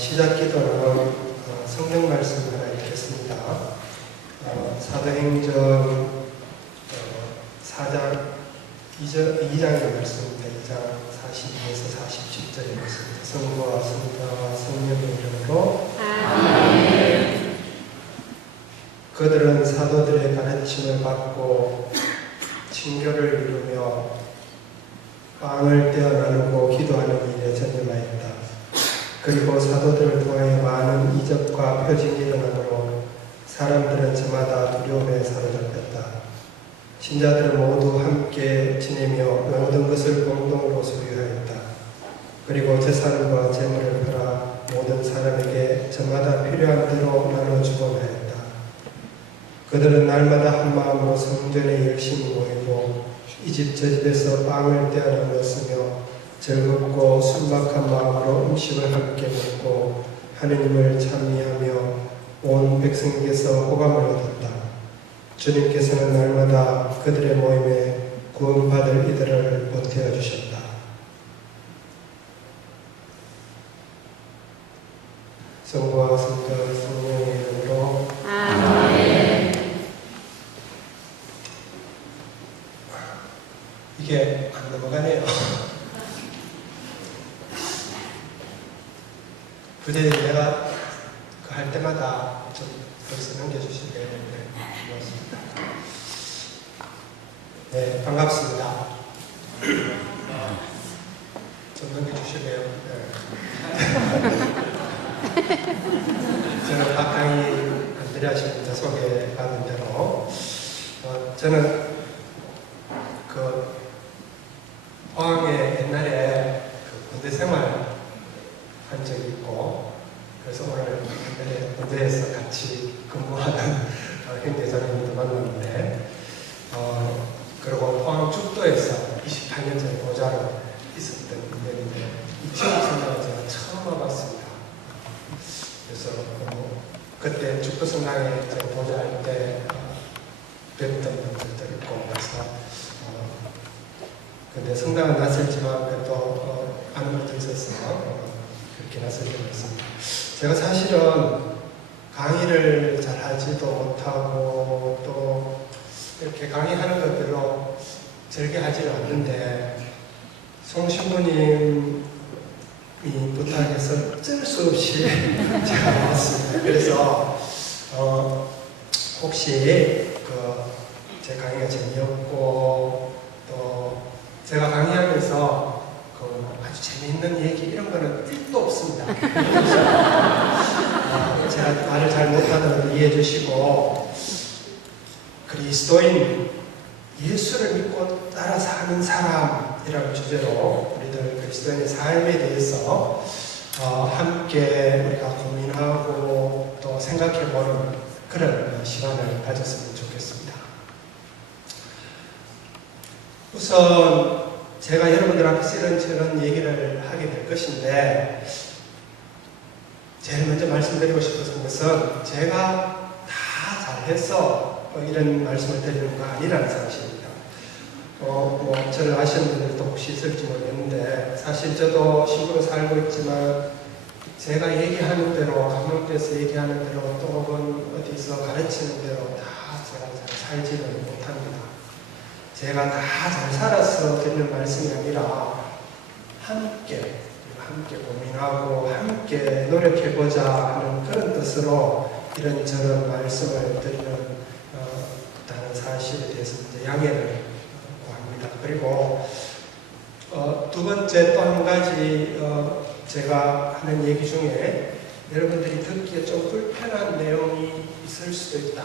시작 기도는 성경 말씀 하나 읽겠습니다. 사도행전 4장 2장의 말씀입니다. 2장 42에서 47절의 말씀입니다. 성부와 성자와 성령의 이름으로 아멘. 그들은 사도들의 가르침을 받고 친교를 이루며 빵을 떼어 나누고 기도하는 일에 전념하였다. 그리고 사도들을 통하여 많은 이적과 표징이 일어나므로 사람들은 저마다 두려움에 사로잡혔다. 신자들은 모두 함께 지내며 모든 것을 공동으로 소유하였다. 그리고 재산과 재물을 팔아 모든 사람에게 저마다 필요한 대로 나눠주곤 하였다. 그들은 날마다 한 마음으로 성전에 열심히 모이고 이 집 저 집에서 빵을 떼어 나누었으며 즐겁고 순박한 마음으로 음식을 함께 먹고 하느님을 찬미하며 온 백성에게서 호감을 얻었다. 주님께서는 날마다 그들의 모임에 구원받을 이들을 보태어 주셨다. 성부와 성자와 성령의 이름으로 아멘. 이게 안 넘어가네요. 부대에 내가 할 때마다 좀 거기서 넘겨주시게 고맙습니다. 네, 반갑습니다. 좀 넘겨주실래요? 네. 저는 박강희 안드레아십니다. 소개받은 대로 저는 포항에 옛날에 군대 생활 한 적이 있고, 그래서 오늘 군대에서 같이 근무하던 형제자매님도 만났는데, 그리고 포항 죽도에서 28년 전에 보좌로 있었던 인연인데, 이 지역 성당을 제가 처음 와봤습니다. 그래서 그때 죽도 성당에 제가 보좌할 때 뵀던 분들도 있고, 그래서 근데 성당은 낯설지만 그래도 아는 분들이 있어서 그렇게 낯설게 됐습니다. 제가 사실은 강의를 잘 하지도 못하고 또 이렇게 강의하는 것 별로 즐겨하지를 않는데 송신부님이 부탁해서 어쩔 수 없이 제가 나왔습니다. 그래서 혹시 제 강의가 재미없고 또 제가 강의하면서 아주 재미있는 얘기 이런 거는 1도 없습니다. 제가 말을 잘 못하더라도 이해해 주시고, 그리스도인, 예수를 믿고 따라 사는 사람이라는 주제로 우리들 그리스도인의 삶에 대해서 함께 우리가 고민하고 또 생각해보는 그런 시간을 가졌으면 좋겠습니다. 우선 제가 여러분들 앞에서 이런저런 얘기를 하게 될 것인데, 제일 먼저 말씀드리고 싶은 것은 제가 다 잘해서 이런 말씀을 드리는 거 아니라는 사실입니다. 저를 아시는 분들도 혹시 있을지 모르겠는데, 사실 저도 시골에 살고 있지만 제가 얘기하는 대로, 감옥에서 얘기하는 대로, 또 혹은 어디서 가르치는 대로 다 제가 잘 살지는 못합니다. 제가 다 잘 살아서 드리는 말씀이 아니라 함께 고민하고 함께 노력해보자 하는 그런 뜻으로 이런저런 말씀을 드리는 다른 사실에 대해서 이제 양해를 구합니다. 그리고 두 번째 또 한 가지 제가 하는 얘기 중에 여러분들이 듣기에 좀 불편한 내용이 있을 수도 있다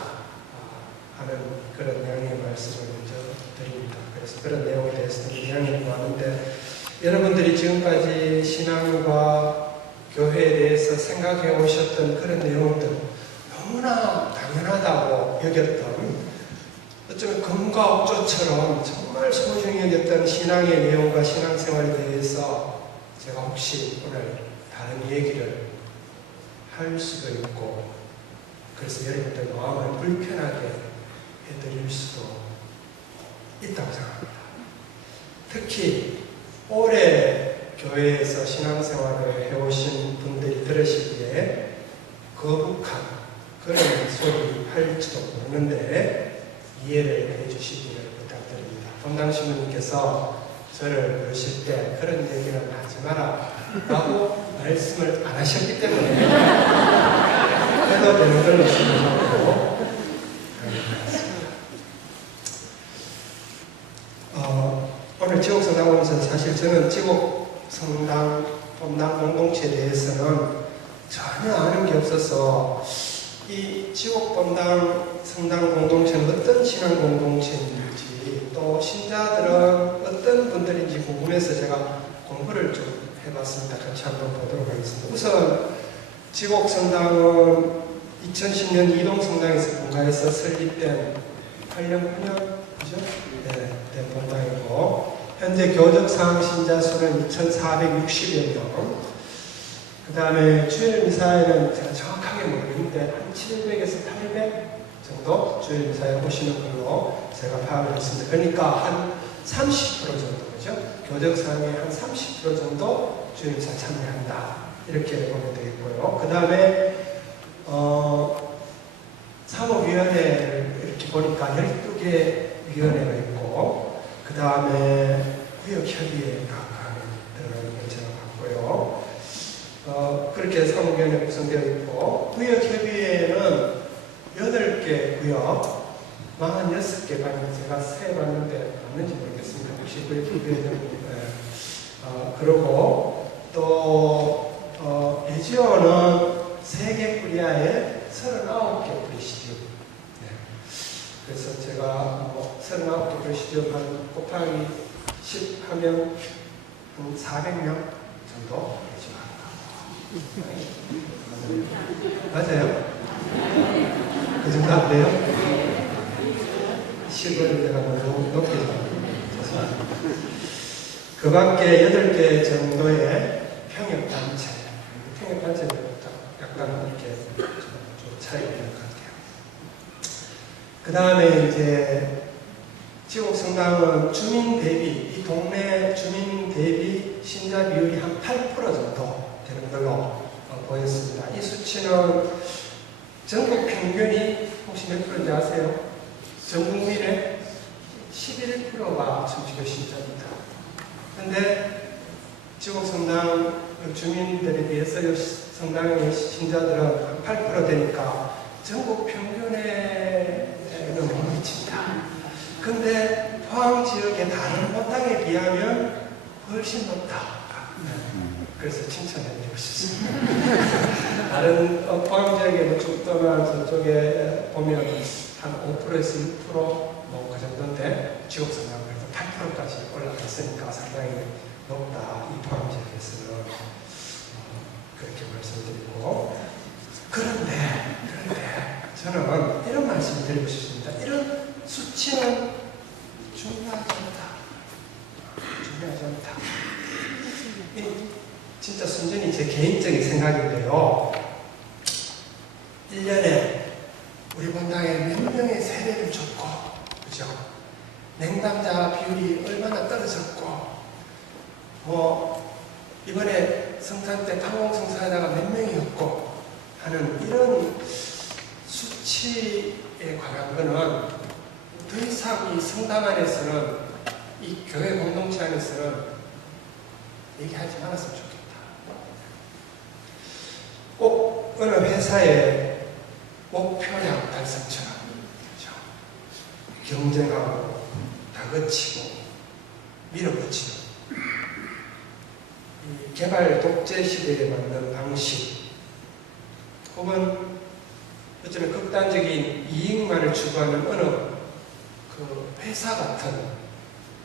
하는 그런 양해의 말씀을 먼저 드립니다. 그래서 그런 내용에 대해서는 양해를 구하는데, 여러분들이 지금까지 신앙과 교회에 대해서 생각해 오셨던 그런 내용들, 너무나 당연하다고 여겼던, 어쩌면 금과 옥조처럼 정말 소중히 여겼던 신앙의 내용과 신앙생활에 대해서 제가 혹시 오늘 다른 얘기를 할 수도 있고, 그래서 여러분들 마음을 불편하게 해드릴 수도 있다고 생각합니다. 특히 올해 교회에서 신앙생활을 해오신 분들이 들으시기에 거북한 그런 소리 할지도 모르는데 이해를 해주시기를 부탁드립니다. 본당신부님께서 저를 부르실 때 그런 얘기는 하지 마라 라고 말씀을 안 하셨기 때문에 해도 되는 걸로 생각하고 오늘 지옥성당 오면서 사실 저는 지옥성당 본당 공동체에 대해서는 전혀 아는 게 없어서 이 지옥본당 성당 공동체는 어떤 신앙 공동체인지 또 신자들은 어떤 분들인지 궁금해서 제가 공부를 좀 해봤습니다. 같이 한번 보도록 하겠습니다. 우선 지옥성당은 2010년 이동성당에서 분가해서 설립된 8년 9년 그죠? 네, 된 본당이고 현재 교적사항 신자 수는 2,460여 명. 그 다음에 주일 미사에는 제가 정확하게 모르겠는데 한 700에서 800 정도 주일 미사에 오시는 걸로 제가 파악을 했습니다. 그러니까 한 30% 정도 그죠? 교적사항의 한 30% 정도 주일 미사 참여한다. 이렇게 보면 되겠고요. 그 다음에 사법위원회를 이렇게 보니까 12개 위원회가 있고 그 다음에 구역협의회가 들어가는 걸 제가 봤고요. 그렇게 사무위원회 구성되어 있고 구역협의회는 8개 구역 46개 제가 세봤는데 맞는지 모르겠습니다. 혹시 구역협의회는 그리고 또 레지오는 3개 꾸리아에 39개 프레시디움. 네. 그래서 제가 39개 프레시디움 한 곱하기 10 하면 400명 정도 되죠. 맞아요? 그 정도 안 돼요? 10을 내가 너무 높게 잡았습니다. 그 밖에 8개 정도의 평역단체, 평역단체는 약간 이렇게 좀 차이가 있는 것 같아요. 그 다음에 이제 지옥성당은 주민 대비, 이 동네 주민 대비 신자 비율이 한 8% 정도 되는 걸로 보였습니다. 이 수치는 전국 평균이 혹시 몇 프로인지 아세요? 전 국민의 11%가 천주교 신자입니다. 그런데 지옥성당 주민들에 비해서 성당의 신자들은 8% 되니까 전국 평균에는 못 미칩니다. 그런데 포항 지역의 다른 본당에 비하면 훨씬 높다. 그래서 칭찬해드리고 싶습니다. 다른 포항 지역의 죽도나 저쪽에 보면 한 5%에서 6% 그 정도인데 지옥성당 그래도 8%까지 올라가 있으니까 상당히 높다. 이 포항 지역에서는 그렇게 말씀드리고 그런데 저는 이런 말씀을 드리고 싶습니다. 이런 수치는 중요하지 않다. 진짜 순전히 제 개인적인 생각인데요. 1년에 우리 본당에 몇 명의 세례를 줬고, 그죠? 냉담자 비율이 얼마나 떨어졌고, 이번에 성탄 때 탕홍 성사하다가 몇 명이었고 하는 이런 수치에 관한 거는 더 이상 이 성당 안에서는 이 교회 공동체 안에서는 얘기하지 말았으면 좋겠다. 꼭 어느 회사의 목표량 달성처럼 그렇죠? 경쟁하고 다그치고 밀어붙이는 이 개발 독재 시대에 맞는 방식 혹은 어쩌면 극단적인 이익만을 추구하는 어느 그 회사 같은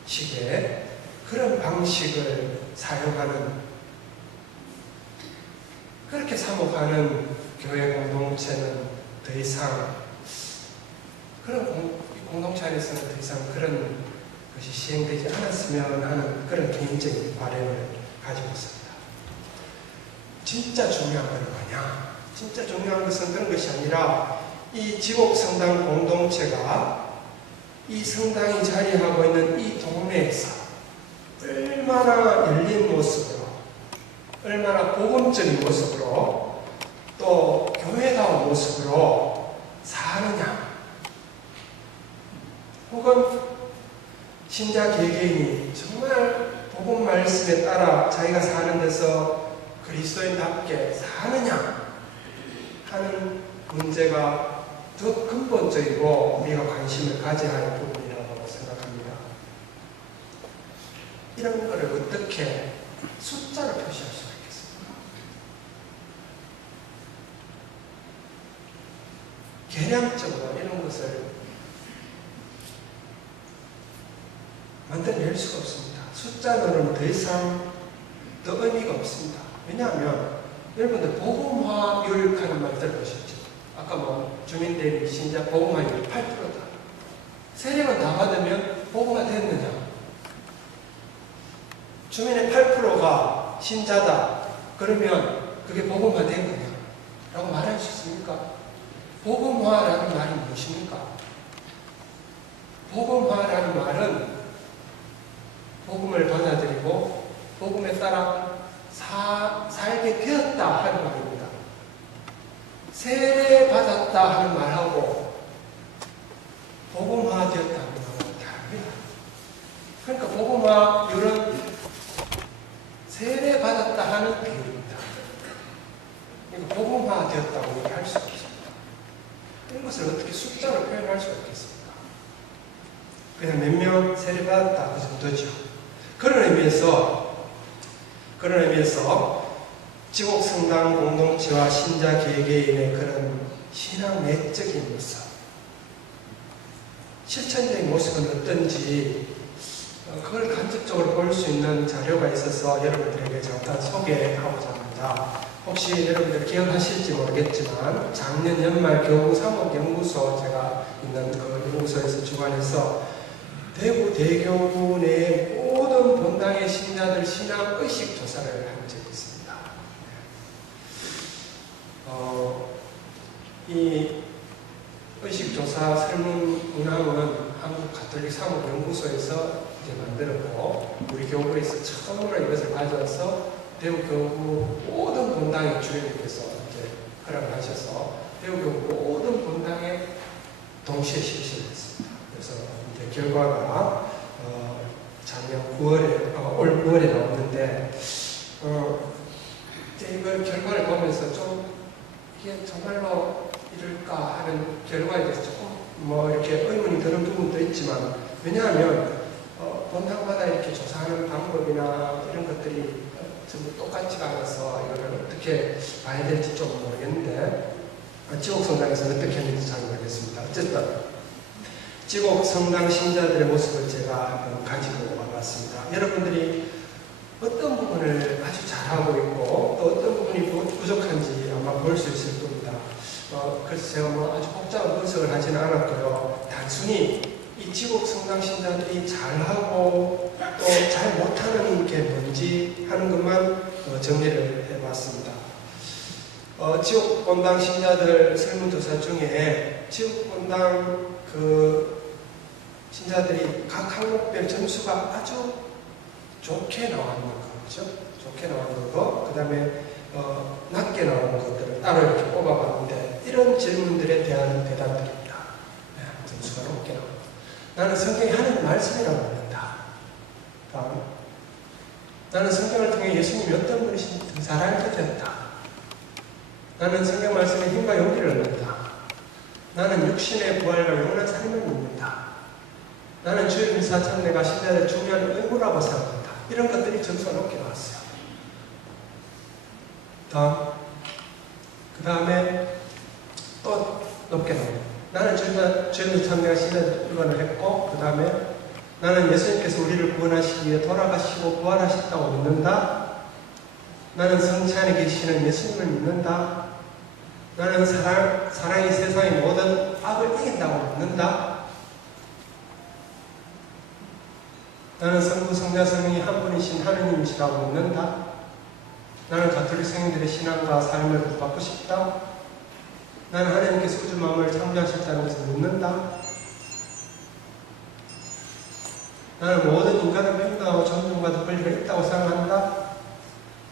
식의 그런 방식을 사용하는 그렇게 사모하는 교회 공동체는 더 이상 그런 공동체 안에서는 더 이상 그런 것이 시행되지 않았으면 하는 그런 개인적인 바람을 가지고 있습니다. 진짜 중요한 건 뭐냐? 진짜 중요한 것은 그런 것이 아니라 이 지옥성당 공동체가 이 성당이 자리하고 있는 이 동네에서 얼마나 열린 모습으로 얼마나 복음적인 모습으로 또 교회다운 모습으로 사느냐, 혹은 신자 개개인이 정말 복음 말씀에 따라 자기가 사는 데서 그리스도인답게 사느냐 하는 문제가 더 근본적이고 우리가 관심을 가져야 할 부분이라고 생각합니다. 이런 것을 어떻게 숫자로 표시할 수가 있겠습니까? 계량적으로 이런 것을 만들어낼 수가 없습니다. 숫자로는 더 이상 더 의미가 없습니다. 왜냐하면 여러분들 복음화율 하는 말 들어보셨죠? 아까 뭐 주민대리 신자 복음화율 8%다. 세례만 다 받으면 복음화 됐느냐? 주민의 8%가 신자다. 그러면 그게 복음화 된 거냐? 라고 말할 수 있습니까? 복음화라는 말이 무엇입니까? 복음화라는 말은 복음을 받아들이고 복음에 따라 살게 되었다 하는 말입니다. 세례 받았다 하는 말하고 복음화 되었다 하는 말하고 다릅니다. 그러니까 복음화율은 세례 받았다 하는 비율입니다. 그러니까 복음화 되었다고 얘기할 수 없습니다. 이런 것을 어떻게 숫자로 표현할 수가 있겠습니까? 그냥 몇 명 세례 받았다 그 정도죠. 그런 의미에서 지곡성당 공동체와 신자 개개인의 그런 신앙 내적인 모습, 실천적인 모습은 어떤지 그걸 간접적으로 볼 수 있는 자료가 있어서 여러분들에게 잠깐 소개하고자 합니다. 혹시 여러분들 기억하실지 모르겠지만 작년 연말 교구 사목연구소 제가 있는 그 연구소에서 주관해서 대구 대교구 내 모든 본당의 신자들 신앙 의식 조사를 한 적이 있습니다. 이 의식 조사 설문 문항은 한국 가톨릭 사목연구소에서 이제 만들었고 우리 교구에서 처음으로 이것을 가져와서 대구 교구 모든 본당의 주임님께서 이제 허락을 하셔서 대구 교구 모든 본당에 동시에 실시를 했습니다. 그래서 이제 결과가 작년 9월에 올 9월에 나왔는데 이제 이걸 결과를 보면서 좀 이게 정말로 이럴까 하는 결과에 대해서 조금 뭐 이렇게 의문이 드는 부분도 있지만 왜냐하면 본당마다 이렇게 조사하는 방법이나 이런 것들이 전부 똑같지가 않아서 이거를 어떻게 봐야 될지 좀 모르겠는데 지곡성당에서는 어떻게 했는지 잘 모르겠습니다. 어쨌든 지곡성당 신자들의 모습을 제가 가지고 와봤습니다. 여러분들이 어떤 부분을 아주 잘하고 있고 또 어떤 부분이 부족한지 아마 볼 수 있을 겁니다. 그래서 제가 뭐 아주 복잡한 분석을 하지는 않았고요. 단순히 이 지곡성당 신자들이 잘하고 또 잘 못하는 게 뭔지 하는 것만 정리를 해봤습니다. 지옥본당 신자들 설문조사 중에 지옥본당 그 신자들이 각 항목별 점수가 아주 좋게 나왔는 거죠. 좋게 나왔는 거, 그 다음에 낮게 나오는 것들을 따로 이렇게 뽑아봤는데 이런 질문들에 대한 대답들입니다. 점수가 높게 나옵니다. 나는 성경이 하나님 말씀이라고 믿는다. 다음, 나는 성경을 통해 예수님이 어떤 분이신지 더 잘 알게 되었다. 나는 성경 말씀에 힘과 용기를 얻는다. 나는 육신의 부활과 영원한 삶을 믿는다. 나는 주의 미사 찬내가 신자의 중요한 의무라고 생각한다. 이런 것들이 점수가 높게 나왔어요. 다음, 그 다음에 또 높게 나옵니다. 나는 주의 미사 찬내가 신자의 일관을 했고, 그 다음에 나는 예수님께서 우리를 구원하시기 위해 돌아가시고 부활하셨다고 믿는다. 나는 성체 안에 계시는 예수님을 믿는다. 나는 사랑이 세상의 모든 악을 이긴다고 믿는다. 나는 성부, 성자, 성령이 한 분이신 하느님이시라고 믿는다. 나는 가톨릭 성인들의 신앙과 삶을 붙잡고 싶다. 나는 하나님께서 우주 마음을 창조하셨다는 것을 믿는다. 나는 모든 인간은 평등하고 존중받을 권리가 있다고 생각한다.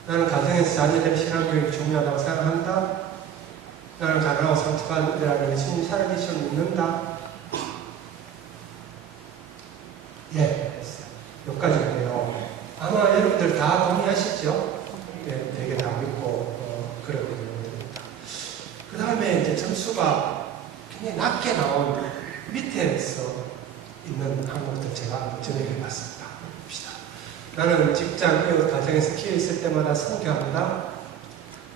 나는 가정에서 자녀들의 신앙교육이 중요하다고 생각한다. 나는 가난하고 상처받은 이들에게 예수님이 살아계심을 믿는다. 예, 됐어요. 여기까지인데요. 아마 여러분들 다 동의하시죠? 예, 되게 다 믿고 그런 내용들입니다. 그 다음에 이제 점수가 굉장히 낮게 나온 밑에서 있는 항목들 제가 정리해 봤습니다. 봅시다. 나는 직장, 이웃, 가정에서 기회 있을 때마다 선교한다.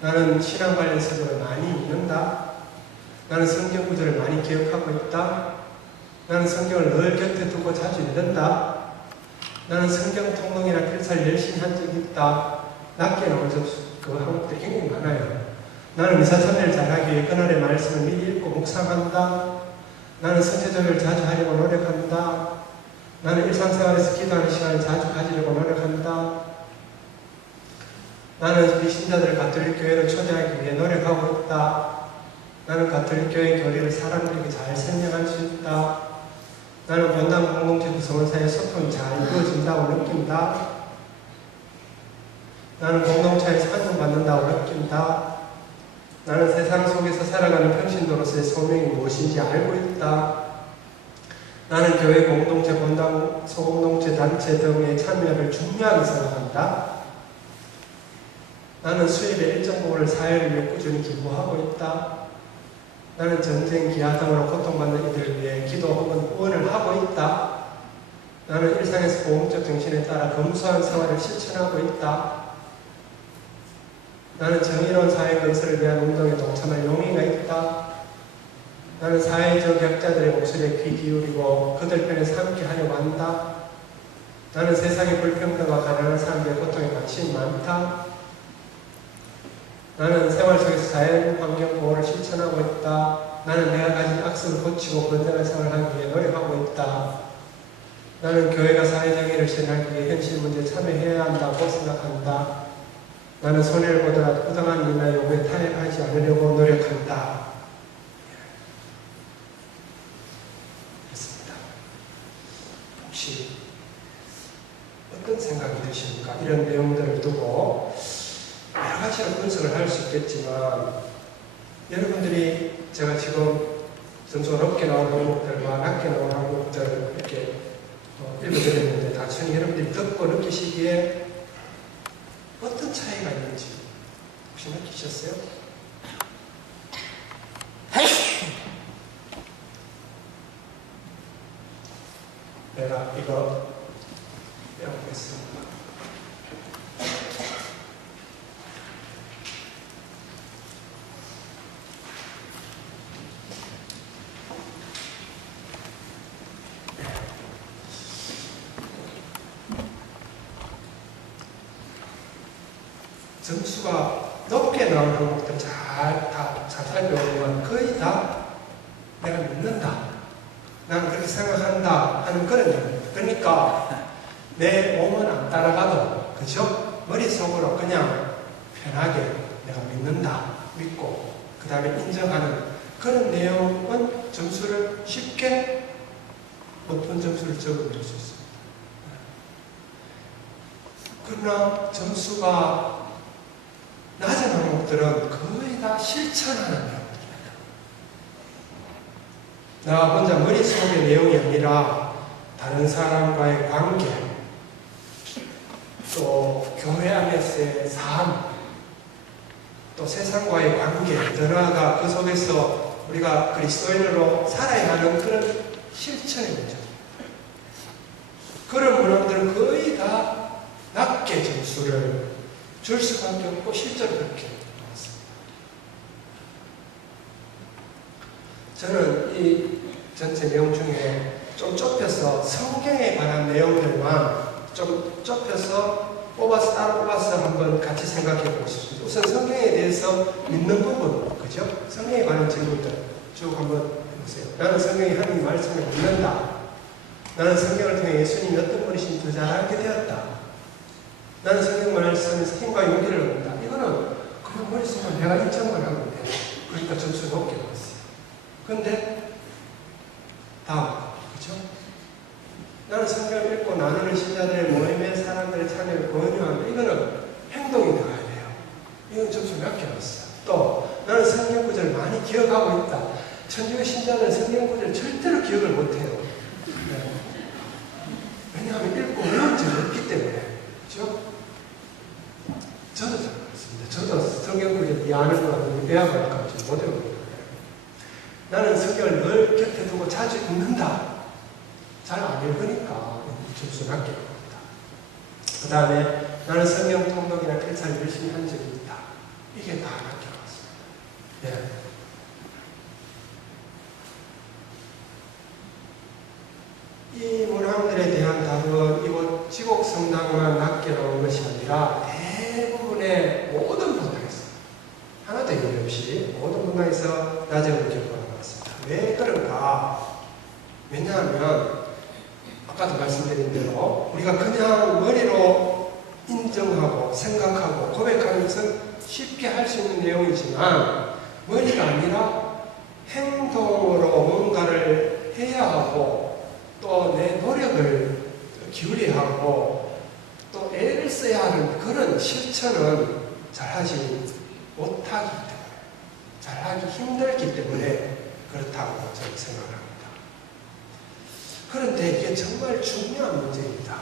나는 신앙 관련 서적을 많이 읽는다. 나는 성경 구절을 많이 기억하고 있다. 나는 성경을 늘 곁에 두고 자주 읽는다. 나는 성경 통독이나 필사를 열심히 한 적이 있다. 낮게 나온 그 항목들이 굉장히 많아요. 나는 미사천리를 잘하기 위해 그날의 말씀을 미리 읽고 묵상한다. 나는 선제적을 자주 하려고 노력한다. 나는 일상생활에서 기도하는 시간을 자주 가지려고 노력한다. 나는 우리 신자들을 가톨릭 교회로 초대하기 위해 노력하고 있다. 나는 가톨릭 교회 교리를 사람들에게 잘 설명할 수 있다. 나는 본당 공동체 구성원 사이의 소통이 잘 이루어진다고 느낀다. 나는 공동체에서 환영받는다고 느낀다. 나는 세상 속에서 살아가는 평신도로서의 소명이 무엇인지 알고 있다. 나는 교회 공동체, 본당, 소공동체, 단체 등의 참여를 중요하게 생각한다. 나는 수입의 일정 부분을 사회를 위해 꾸준히 기부하고 있다. 나는 전쟁, 기아 등으로 고통받는 이들을 위해 기도 혹은 후원을 하고 있다. 나는 일상에서 보험적 정신에 따라 검소한 생활을 실천하고 있다. 나는 정의로운 사회 건설을 위한 운동에 동참할 용의가 있다. 나는 사회적 약자들의 목소리에 귀 기울이고 그들 편에서 함께 하려고 한다. 나는 세상의 불평등과 가난한 사람들의 고통에 관심이 많다. 나는 생활 속에서 자연 환경 보호를 실천하고 있다. 나는 내가 가진 악습을 고치고 건전한 생활을 하기 위해 노력하고 있다. 나는 교회가 사회정의를 실현하기 위해 현실 문제에 참여해야 한다고 생각한다. 나는 손해를 보더라도 부당한 일이나 요구에 타협하지 않으려고 노력한다. 그렇습니다. 혹시 어떤 생각이 드십니까? 이런 내용들을 두고 여러 가지로 분석을 할 수 있겠지만 여러분들이 제가 지금 점수가 높게 나온 항목들과 낮게 나온 항목들을 이렇게 읽어드렸는데 단순히 여러분들이 듣고 느끼시기에 어떤 차이가 있는지 혹시 느끼셨어요? 내가 이거 빼보겠습니다. 점수가 높게 나오는 항목들 다 살펴보면 거의 다 내가 믿는다. 나는 그렇게 생각한다 하는 그런 얘기입니다. 그러니까 내 몸은 안 따라가도 그죠? 머릿속으로 그냥 편하게 내가 믿는다. 믿고 그 다음에 인정하는 그런 내용은 점수를 쉽게 높은 점수를 적어낼 수 있습니다. 그러나 점수가 낮은 항목들은 거의 다 실천하는 내용들입니다. 나 혼자 머릿속의 내용이 아니라 다른 사람과의 관계, 또 교회 안에서의 삶, 또 세상과의 관계, 더 나아가 그 속에서 우리가 그리스도인으로 살아야 하는 그런 실천의 문제입니다. 그런 문항들은 거의 다 낮게 점수를 줄 수밖에 없고 실제로 그렇게 나왔습니다. 저는 이 전체 내용 중에 좀 좁혀서 성경에 관한 내용들만 좀 좁혀서 따로 뽑아서 한번 같이 생각해 보고 싶습니다. 우선 성경에 대해서 믿는 부분, 그죠? 성경에 관한 질문들 쭉 한번 해보세요. 나는 성경이 하나님 말씀을 믿는다. 나는 성경을 통해 예수님이 어떤 분이신지 더 잘 알게 되었다. 나는 성경 말씀에서 힘과 용기를 얻는다. 이거는 그냥 머릿속으로 내가 인정만 하면 돼. 그러니까 점수가 높게 나왔어요. 그런데 다음, 그렇죠? 나는 성경을 읽고 나누는 신자들의 모임에 사람들의 참여를 권유한다. 이거는 행동이 나가야 돼. 나는 성경 구절을 많이 기억하고 있다. 천주교 신자는 성경 구절을 절대로 기억을 못해요. 네. 왜냐하면 읽고 외운 적이 없기 때문에. 그렇죠? 저도 잘 그렇습니다. 저도 성경 구절 이해하는 거 아니면 배워야 할까 좀 못 외워요. 나는 성경을 늘 곁에 두고 자주 읽는다. 잘 안 읽으니까 점수 낮게 읽습니다. 그 다음에 나는 성경 통독이나 필사를 열심히 한 적이 있다. 이게 다 낮게 나왔습니다. 예. 이 문항들에 대한 답은 이곳 지곡성당만 낮게 나온 것이 아니라 대부분의 모든 분당에서 하나도 예외 없이 모든 분당에서 낮은 결과가 나왔습니다. 왜 그런가? 왜냐하면 아까도 말씀드린 대로 우리가 그냥 머리로 인정하고 생각하고 고백하는 것은 쉽게 할 수 있는 내용이지만 머리가 아니라 행동으로 뭔가를 해야 하고 또 내 노력을 기울여야 하고 또 애를 써야 하는 그런 실천은 잘하지 못하기 때문에 잘하기 힘들기 때문에 그렇다고 저는 생각을 합니다. 그런데 이게 정말 중요한 문제입니다.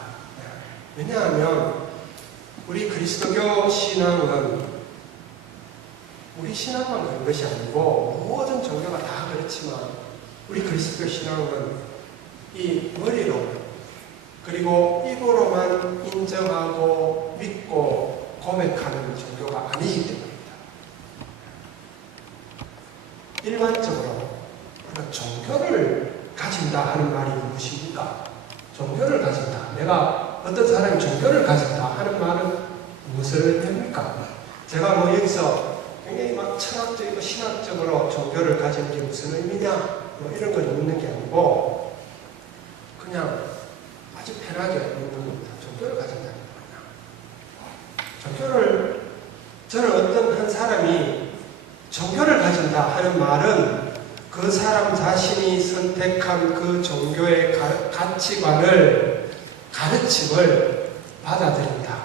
왜냐하면 우리 그리스도교 신앙은 우리 신앙만 그런 것이 아니고 모든 종교가 다 그렇지만 우리 그리스도교 신앙은 이 머리로 그리고 입으로만 인정하고 믿고 고백하는 종교가 아니기 때문입니다. 일반적으로 우리가 종교를 가진다 하는 말이 무엇입니까? 종교를 가진다. 내가 어떤 사람이 종교를 가진다 하는 말은 무엇을 합니까? 제가 뭐 여기서 굉장히 막 철학적이고 신학적으로 종교를 가지는 게 무슨 의미냐 뭐 이런 걸 묻는 게 아니고 그냥 아주 편하게 묻는 겁니다. 종교를 가진다는 거냐. 종교를 저는 어떤 한 사람이 종교를 가진다 하는 말은 그 사람 자신이 선택한 그 종교의 가치관을 가르침을 받아들인다.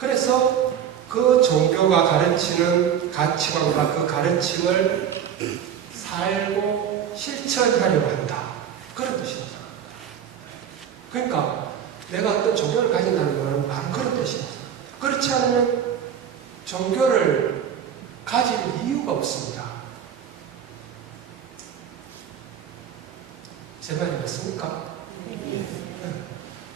그래서 그 종교가 가르치는 가치관과 그 가르침을 살고 실천하려고 한다. 그런 뜻입니다. 그러니까 내가 어떤 종교를 가진다는 것은 바로 그런 뜻입니다. 그렇지 않으면 종교를 가질 이유가 없습니다. 제 말이 맞습니까?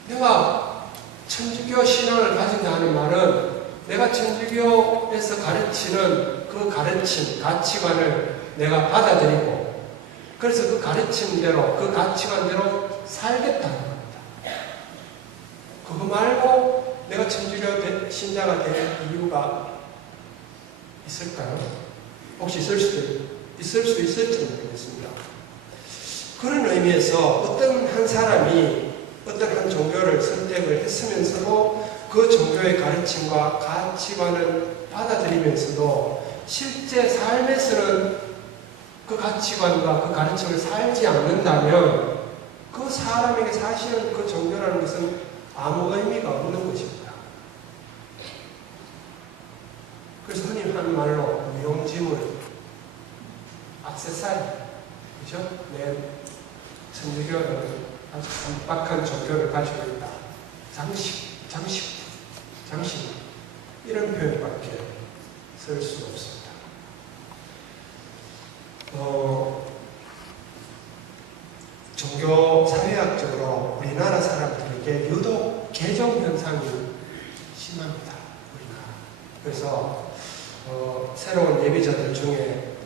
내가 천주교 신앙을 가진다는 말은 내가 천주교에서 가르치는 그 가르침, 가치관을 내가 받아들이고 그래서 그 가르침대로, 그 가치관대로 살겠다는 겁니다. 그거 말고 내가 천주교 신자가 될 이유가 있을까요? 혹시 있을 수 있을지 모르겠습니다. 그런 의미에서 어떤 한 사람이 어떤 한 종교를 선택을 했으면서도 그 종교의 가르침과 가치관을 받아들이면서도 실제 삶에서는 그 가치관과 그 가르침을 살지 않는다면 그 사람에게 사실은 그 종교라는 것은 아무 의미가 없는 것입니다. 그래서 흔히 하는 말로 무용지물, 액세서리, 그죠? 내 천주교는 아주 반박한 종교를 가지고 있다. 장식, 이런 표현밖에 쓸 수가 없습니다. 종교 사회학적으로 우리나라 사람들에게 유독 개종 현상이 심합니다. 우리나라. 그래서 새로운 예비자들 중에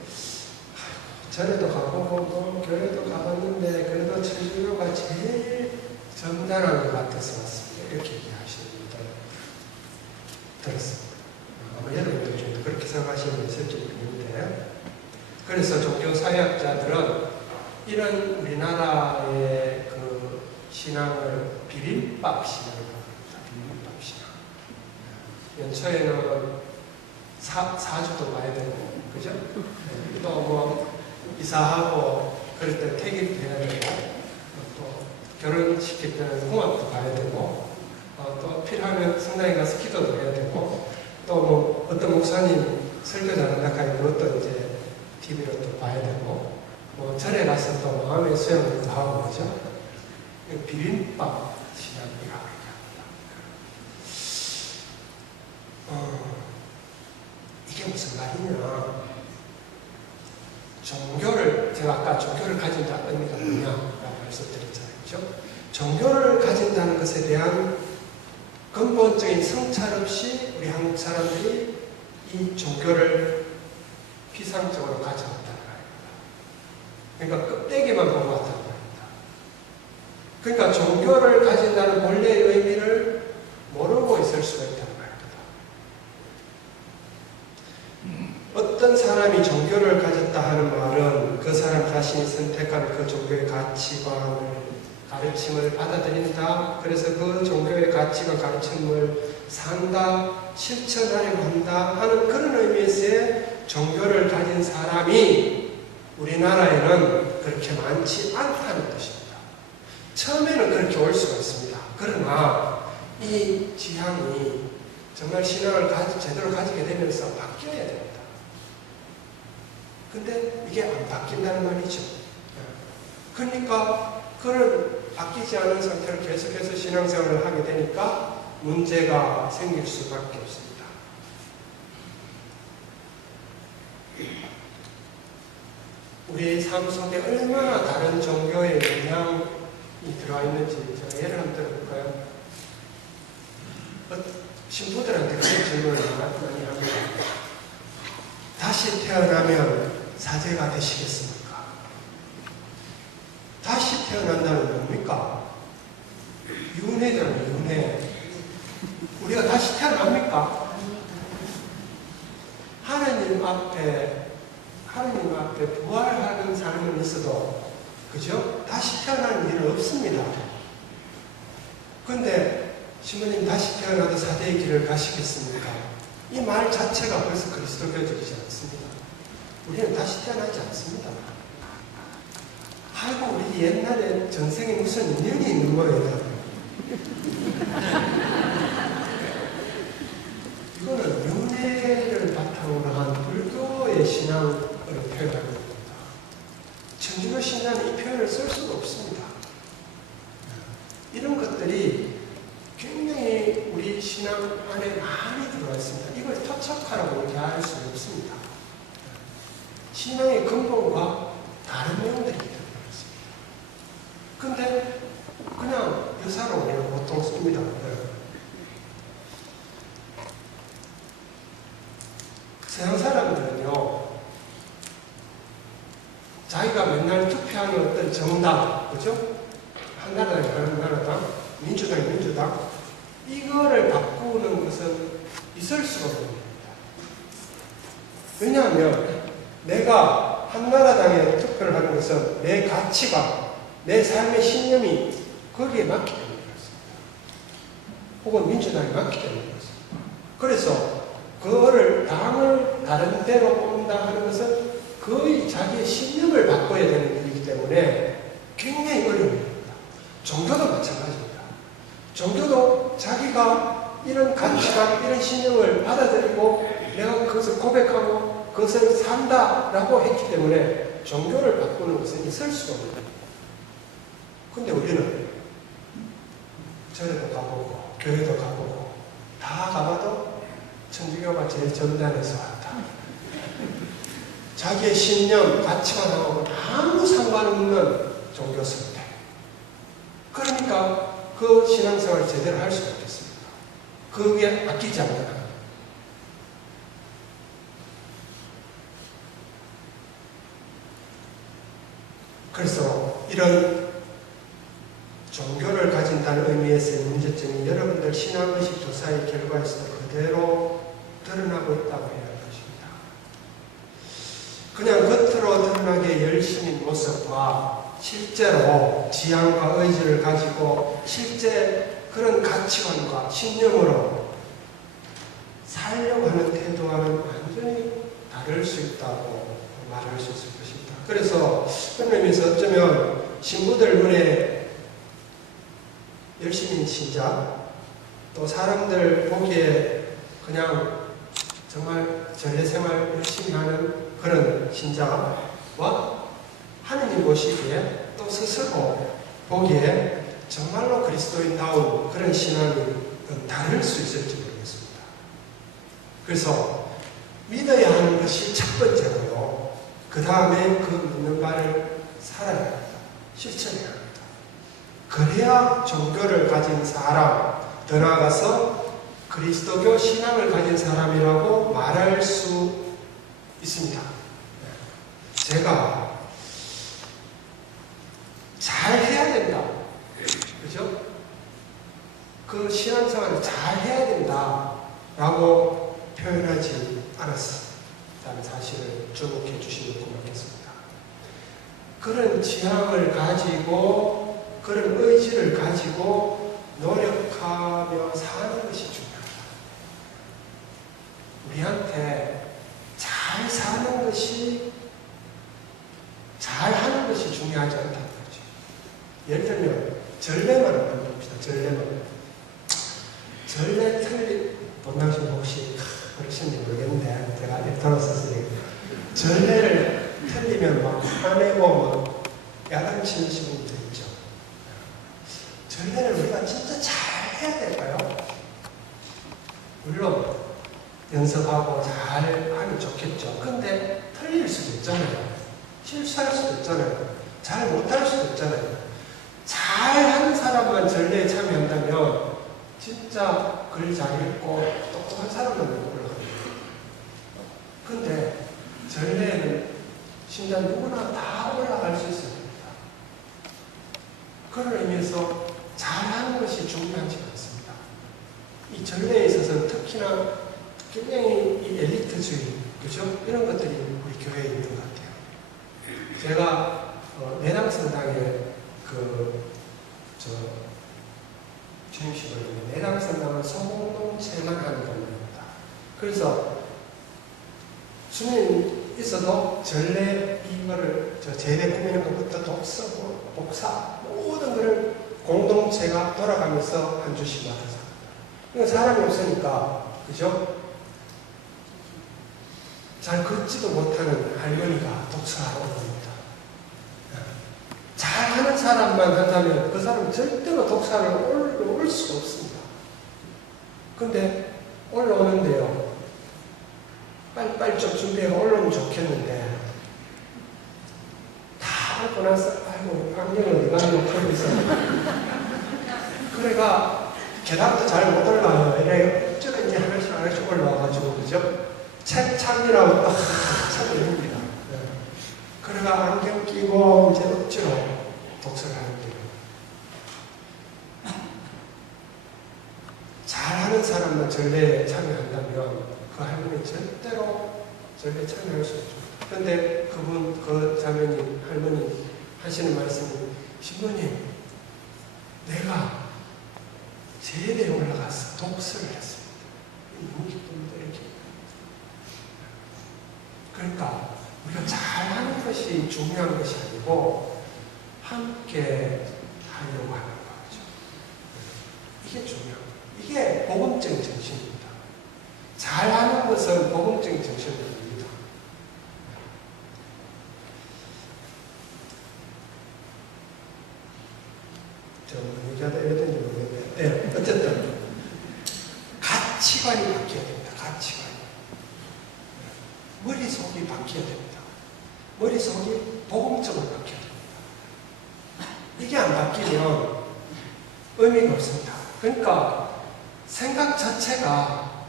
전에도 가보고 교회도 가봤는데 그래도 천주교가 제일 정당한 것 같아서 왔습니다. 이렇게 얘기하시는 분들 들었습니다. 아마 여러분들 중에도 그렇게 생각하시는 분 있을지 모르겠는데 그래서 종교사회학자들은 이런 우리나라의 그 신앙을 비빔밥 신앙이라고 합니다. 비빔밥 신앙. 연초에는 사주도 봐야 되고, 그죠? 또 뭐 이사하고 그럴 때 택일도 해야 되고, 또 결혼시킬 때는 홍합도 봐야 되고, 또 필요하면 성당에 가서 기도도 해야 되고, 또 뭐 어떤 목사님 설교 잘한다 하니 그것도 이제 TV로 또 봐야 되고, 뭐 절에 가서 또 마음의 수양도 하고 그죠? 비빔밥 신학이라고 얘기합니다. 이게 무슨 말이냐? 제가 아까 종교를 가진다 의미가 뭐냐라고 말씀드렸잖아요. 그죠? 종교를 가진다는 것에 대한 근본적인 성찰 없이 우리 한국 사람들이 이 종교를 피상적으로 가져왔다는 말입니다. 그러니까 껍데기만 보고 왔다는 말입니다. 그러니까 종교를 가진다는 본래의 의미를 모르고 있을 수가 있다는 말입니다. 어떤 사람이 종교를 가졌다 하는 말은 그 사람 자신이 선택한 그 종교의 가치관을 가르침을 받아들인다. 그래서 그 종교의 가치관 가르침을 산다, 실천하려고 한다 하는 그런 의미에서의 종교를 가진 사람이 우리나라에는 그렇게 많지 않다는 뜻입니다. 처음에는 그렇게 올 수가 있습니다. 그러나 이 지향이 정말 신앙을 제대로 가지게 되면서 바뀌어야 됩니다. 근데 이게 안 바뀐다는 말이죠. 그러니까 그런 바뀌지 않은 상태를 계속해서 신앙생활을 하게 되니까 문제가 생길 수밖에 없습니다. 우리 삶 속에 얼마나 다른 종교의 영향이 들어와 있는지 제가 예를 한번 들어볼까요? 신부들한테 그런 질문을 많이 합니다. 다시 태어나면 사제가 되시겠습니까? 다시 태어난다는 뭡니까? 윤회잖아요, 윤회. 우리가 다시 태어납니까? 하나님 앞에 부활하는 사람은 있어도, 그죠? 다시 태어나는 일은 없습니다. 근데, 신부님 다시 태어나도 사대의 길을 가시겠습니까? 이 말 자체가 벌써 그리스도교적이지 않습니다. 우리는 다시 태어나지 않습니다. 아이고, 우리 옛날에 전생에 무슨 인연이 있는 거예요. 이거는 윤회를 바탕으로 한 불교의 신앙을 표현하는 겁니다. 천주교 신앙은 이 표현을 쓸 수가 없습니다. 이런 것들이 굉장히 우리 신앙 안에 많이 들어와 있습니다. 이걸 토착하라고 얘기할 수는 없습니다. 신앙의 근본과 다른 내용들이 들어있습니다. 근데 그냥 여사로 우리가 보통 씁니다. 서양 사람들은요, 자기가 맨날 투표하는 어떤 정당, 그죠? 한나라당이 한나라당, 민주당이 민주당, 이거를 바꾸는 것은 있을 수가 없습니다. 왜냐하면 내가 한나라당에 투표를 하는 것은 내 가치관, 내 삶의 신념이 거기에 맞기 때문에 그렇습니다. 혹은 민주당에 맞기 때문에 그렇습니다. 그래서 그거를 당을 다른 데로 뽑는다 하는 것은 거의 자기의 신념을 바꿔야 되는 일이기 때문에 굉장히 어려운 일입니다. 종교도 마찬가지입니다. 종교도 자기가 이런 가치관, 이런 신념을 받아들이고 내가 그것을 고백하고 그것을 산다라고 했기 때문에 종교를 바꾸는 것은 있을 수가 없는 거예요. 근데 우리는 절에도 가보고 교회도 가보고 다 가봐도 천주교가 제일 전단에서 왔다. 자기의 신념, 가치관하고 아무 상관없는 종교 선택. 그러니까 그 신앙생활을 제대로 할 수가 없겠습니다. 그게 아끼지 않는. 그래서 이런 종교를 가진다는 의미에서의 문제점이 여러분들 신앙의식 조사의 결과에서도 그대로 드러나고 있다고 해야 할 것입니다. 그냥 겉으로 드러나게 열심인 모습과 실제로 지향과 의지를 가지고 실제 그런 가치관과 신념으로 살려고 하는 태도와는 완전히 다를 수 있다고 말할 수 있을 것입니다. 그래서 그런 의미에서 어쩌면 신부들 눈에 열심인 신자, 또 사람들 보기에 그냥 정말 전례 생활 열심히 하는 그런 신자와 하느님 보시기에 또 스스로 보기에 정말로 그리스도인다운 그런 신앙이 다를 수 있을지 모르겠습니다. 그래서 믿어야 하는 것이 첫 번째고요. 그 다음에 그 믿는 바를 살아야 합니다. 실천해야 합니다. 그래야 종교를 가진 사람, 더 나아가서 그리스도교 신앙을 가진 사람이라고 말할 수 있습니다. 제가 잘 해야 된다. 그죠? 그 신앙생활을 잘 해야 된다. 라고 표현하지 않았다는 사실을 주목해 주시면 고맙겠습니다. 그런 지향을 가지고, 그런 의지를 가지고 노력하며 사는 것이 중요합니다. 우리한테 잘 사는 것이, 잘 하는 것이 중요하지 않다는 거죠. 예를 들면, 전례만 한번 봅시다. 전례 틀린, 본당신 혹시 그러신지 모르겠는데, 제가 들었었으니, 전례를 틀리면 막 화내고 막 야단치는 분도 있죠. 전례를 우리가 진짜 잘 해야 될까요? 물론, 연습하고 잘 하면 좋겠죠. 근데 틀릴 수도 있잖아요. 실수할 수도 있잖아요. 잘 못할 수도 있잖아요. 잘하는 사람만 전례에 참여한다면 진짜 글 잘 읽고 똑똑한 사람만 올라갑니다. 근데 전례에는 진짜 누구나 다 올라갈 수 있습니다. 그런 의미에서 잘하는 것이 중요하지 않습니다. 이 전례에 있어서는 특히나 굉장히 이 엘리트주의, 그죠? 이런 것들이 우리 교회에 있는 것 같아요. 제가 내당성당에 주임식을 했는데, 내당성당은 소공동체만 하는 겁니다. 그래서 수련이 있어도 전례 이거를 제대 꾸미는 것부터 독서, 복사 모든 것을 공동체가 돌아가면서 한 주씩 맡아서 합니다. 그러니까 사람이 없으니까, 그죠? 잘 걷지도 못하는 할머니가 독서하러 옵니다. 잘하는 사람만 한다면 그 사람은 절대로 독서를 올라올 수가 없습니다. 근데 올라오는데요. 빨리빨리 좀 준비해서 올라오면 좋겠는데, 다 하고 나서, 아이고, 안경을 어디 갔노? 그러면서. 그래가 계단도 잘 못 올라와요. 이래 어쩌든지 하나씩 올라와가지고, 그죠? 책 창이라고 딱 찾아냅니다. 그래가 안경 끼고 이제 억지로 독서를 하는 거예요. 잘하는 사람만 전례에 참여한다면 그 할머니 절대로 전례에 참여할 수 없죠. 그런데 그 자매님, 할머니 하시는 말씀이, 신부님, 내가 제대에 올라가서 독서를 했습니다. 너무 기쁩니다. 이렇게. 그러니까 우리가 잘하는 것이 중요한 것이 아니고 함께 하려고 하는 거죠. 이게 중요합니다. 이게 복음적인 정신입니다. 잘하는 것은 복음적인 정신입니다. 저 얘기하다 이랬는지 모르겠는데, 네, 어쨌든 가치관이 바뀌어야 됩니다. 가치관. 머릿속이 바뀌어야 됩니다. 머릿속이 복음적으로 바뀌어야 됩니다. 이게 안 바뀌면 의미가 없습니다. 그러니까 생각 자체가,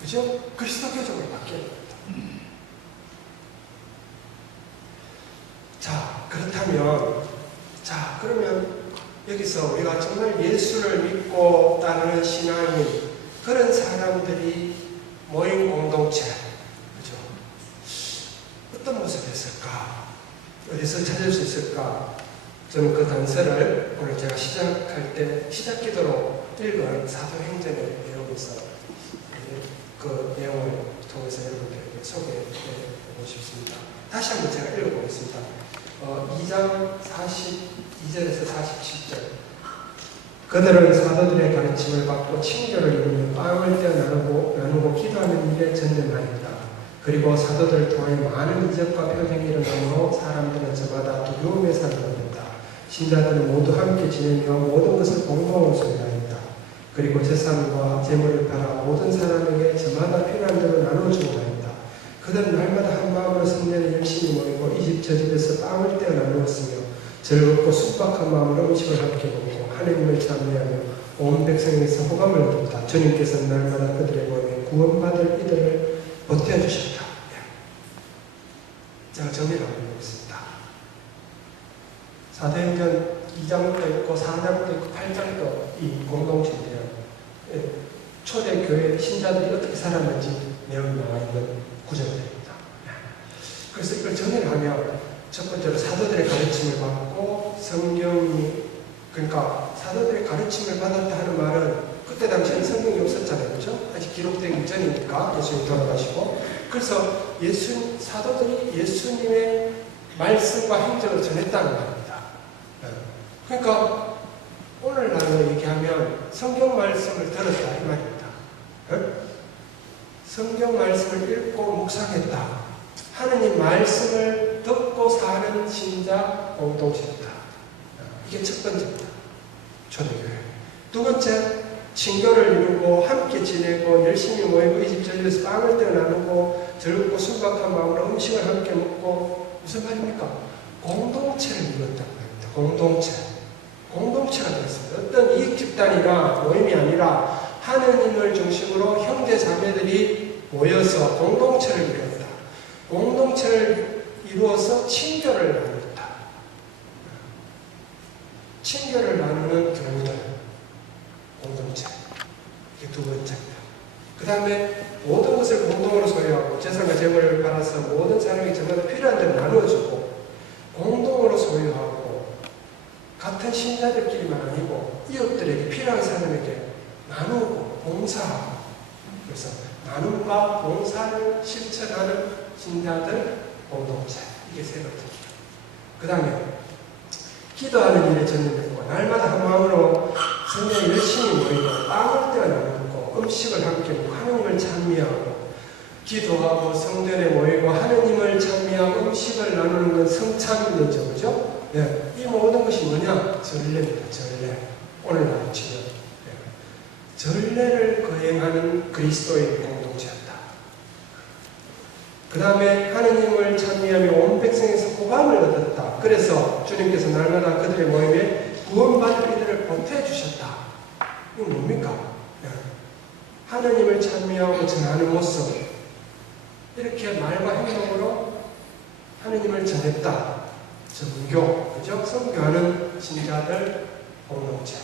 그죠? 그리스도교적으로 바뀌어야 됩니다. 자, 그러면 여기서 우리가 정말 예수를 믿고 따르는 신앙인 그런 사람들이 모인 공동체, 그죠? 어떤 모습이었을까? 어디서 찾을 수 있을까? 저는 그 단서를 오늘 제가 시작할 때 시작 기도로 읽은 사도행전의 내용에서 그 내용을 통해서 여러분들에게 소개해보고 싶습니다. 다시 한번 제가 읽어보겠습니다. 2장 42절에서 47절. 그들은 사도들의 가르침을 받고 친교를 이루며 빵을 떼어 나누고 기도하는 일에 전념하였다. 그리고 사도들을 통해 많은 이적과 표징이 일어나므로 사람들은 저마다 두려움에 사로잡혔다. 신자들은 모두 함께 지내며 모든 것을 공동으로 소유하였다. 그리고 재산과 재물을 팔아 모든 사람에게 저마다 필요한 대로 나누어주고 하였다. 그들은 날마다 한 마음으로 성전에 열심히 모이고 이 집 저 집에서 빵을 떼어 나누었으며 즐겁고 순박한 마음으로 음식을 함께 먹고 하느님을 찬미하며 온 백성에게서 호감을 얻었다. 주님께서는 날마다 그들의 몸에 구원받을 이들을 보태주셨다. 제가 정리를 한번 해보겠습니다. 사도행전 2장도 있고 4장도 있고 8장도 이 공동체인데요. 초대교회 신자들이 어떻게 살았는지 내용이 나와 있는 구절들입니다. 그래서 이걸 정리를 하면 첫 번째로 사도들의 가르침을 받고 성경이, 그러니까 사도들의 가르침을 받았다 하는 말은 그때 당시에는 성경이 없었잖아요. 그렇죠? 아직 기록되기 전이니까 예수님이 돌아가시고. 그래서 사도들이 예수님의 말씀과 행적을 전했다는 말입니다. 그러니까 오늘날로 얘기하면 성경 말씀을 들었다 이 말입니다. 성경 말씀을 읽고 묵상했다. 하느님 말씀을 듣고 사는 신자 공동체입니다. 이게 첫 번째입니다. 초대교회. 두 번째, 친교를 이루고 함께 지내고 열심히 모이고 이 집 저 집에서 빵을 떼어 나누고 즐겁고 순박한 마음으로 음식을 함께 먹고 무슨 말입니까? 공동체를 이뤘다는 말입니다. 공동체. 공동체가 되었습니다. 어떤 이익 집단이나 모임이 아니라 하느님을 중심으로 형제 자매들이 모여서 공동체를 이뤘다. 공동체를 이루어서 친교를 나눴다. 친교를 나누는 교우들, 공동체. 이게 두 번째입니다. 그 다음에 모든 것을 공동으로 소유하고 재산과 재물을 팔아서 모든 사람에게 저마다 필요한 대로 나누어주고 공동으로 소유하고 같은 신자들끼리만 아니고 이웃들에게 필요한 사람에게 나누고 봉사하고, 그래서 나눔과 봉사를 실천하는 신자들 공동체. 이게 세 번째입니다. 그 다음에 기도하는 일에 전념했고 날마다 한 마음으로 성전에 열심히 모이고 빵을 떼어 나누고 음식을 함께 먹고 하느님을 찬미하고 기도하고 성전에 모이고 하느님을 찬미하고 음식을 나누는 건 성찬이죠. 그죠? 네. 이 모든 것이 뭐냐? 전례입니다. 전례. 오늘날 치면 전례를 거행하는 그리스도의 공동체였다. 그 다음에 하느님을 찬미하며 온 백성에서 호감을 얻었다. 그래서 주님께서 날마다 그들의 모임에 구원받을 이들을 보태주셨다. 이건 뭡니까? 하느님을 찬미하고 전하는 모습, 이렇게 말과 행동으로 하느님을 전했다. 전교, 그죠? 선교하는 신자들 공동체.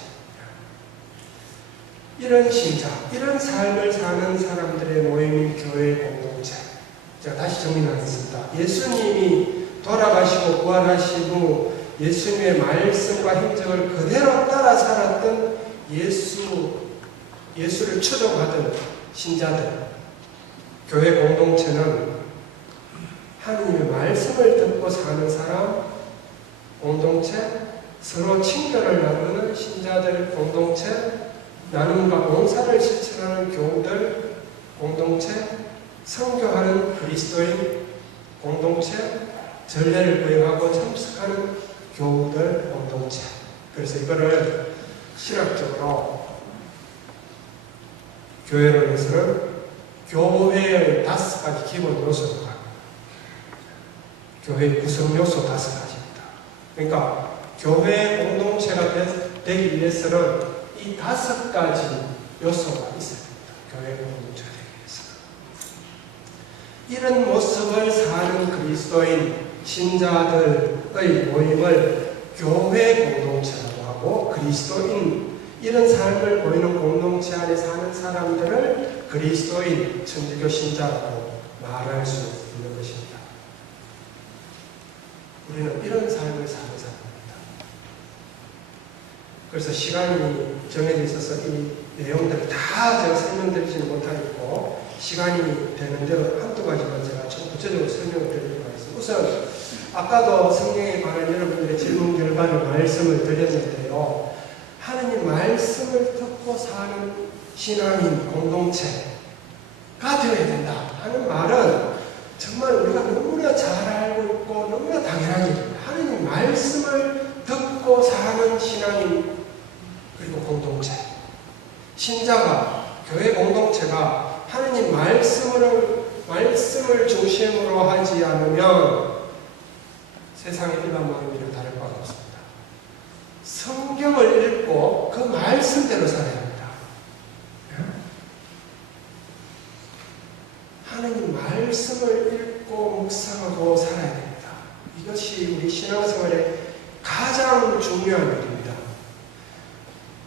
이런 신자, 이런 삶을 사는 사람들의 모임인 교회의 공동체. 제가 다시 정리하겠습니다. 예수님이 돌아가시고 부활하신 후 예수님의 말씀과 행적을 그대로 따라 살았던 예수를 추종하던 신자들, 교회 공동체는 하느님의 말씀을 듣고 사는 사람 공동체, 서로 친교를 나누는 신자들 공동체, 나눔과 봉사를 실천하는 교우들 공동체, 선교하는 그리스도인 공동체, 전례를 거행하고 참석하는 교우들 공동체. 그래서 이거를 신학적으로 교회론에서는 교회의 5가지 기본 요소가 합니다. 교회의 구성 요소 5가지입니다. 그러니까 교회 공동체가 되기 위해서는 이 5가지 요소가 있어야 됩니다. 교회 공동체가 되기 위해서. 이런 모습을 사는 그리스도인 신자들의 모임을 교회 공동체라고 하고, 그리스도인, 이런 삶을 보이는 공동체 안에 사는 사람들을 그리스도인 천주교 신자라고 말할 수 있는 것입니다. 우리는 이런 삶을 사는 사람입니다. 그래서 시간이 정해져 있어서 이 내용들을 다 제가 설명드리지는 못하겠고, 시간이 되는데 한두 가지만 제가 좀 구체적으로 설명을 드리도록 하겠습니다. 우선 아까도 성경에 관한 여러분들의 질문 결과를 말씀을 드렸는데요. 하느님 하나님 말씀을 듣고 사는 신앙인 공동체가 되어야 된다 하는 말은 정말 우리가 너무나 잘 알고 있고 너무나 당연한 일입니다. 하나님 말씀을 듣고 사는 신앙인 그리고 공동체, 신자가, 교회 공동체가 하나님 말씀을 중심으로 하지 않으면 세상의 일반 모임이랑 다를 바가 없습니다. 성경을 읽고 그 말씀대로 살아야 합니다. 하나님 말씀을 읽고 묵상하고 살아야 됩니다. 이것이 우리 신앙생활의 가장 중요한 일입니다.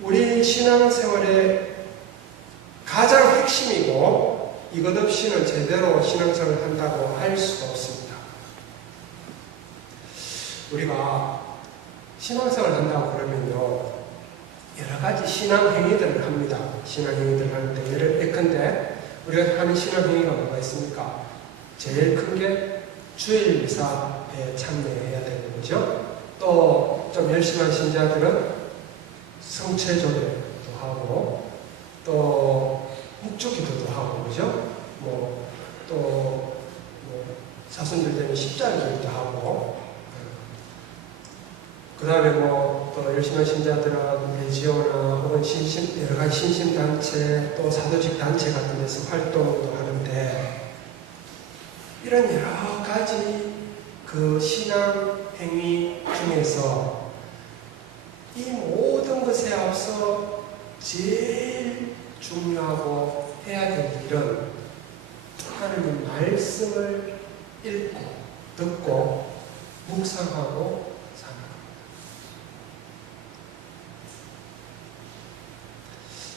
우리 신앙생활의 가장 핵심이고 이것 없이는 제대로 신앙생활을 한다고 할 수가 없습니다. 우리가 신앙생활을 한다고 그러면요, 여러 가지 신앙행위들을 합니다. 신앙행위들을 하는데 예컨대 우리가 하는 신앙행위가 뭐가 있습니까? 제일 큰 게 주일 미사에 참여해야 되는 거죠. 또 좀 열심한 신자들은 성체조례도 하고 또 묵주기도도 하고 그죠? 또 사순절 되면 십자가기도 하고 그 다음에 또 열심한 신자들은 레지오나 혹은 여러 가지 신심단체 또 사도직 단체 같은 데서 활동도 하는데 이런 여러 가지 그 신앙 행위 중에서 이 모든 것에 앞서 제일 중요하고 해야 될 일은 하나님 말씀을 읽고 듣고 묵상하고 사는 겁니다.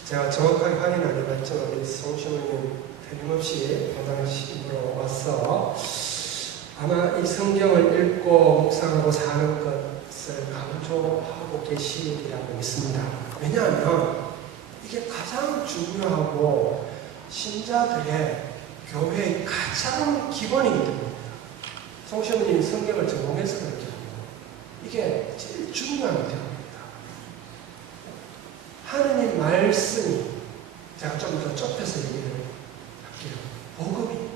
제가 정확하게 확인 안 해봤지만 우리 성시모님 틀림없이 화장실로 와서 아마 이 성경을 읽고 묵상하고 사는 것을 강조하고 계시리라고 믿습니다. 왜냐하면 이게 가장 중요하고 신자들의 교회의 가장 기본이기 때문입니다. 성시모님이 성경을 전공해서 그렇게 하고 이게 제일 중요한 대목입니다. 하느님 말씀이 제가 좀 더 좁혀서 얘기를 할게요. 복음이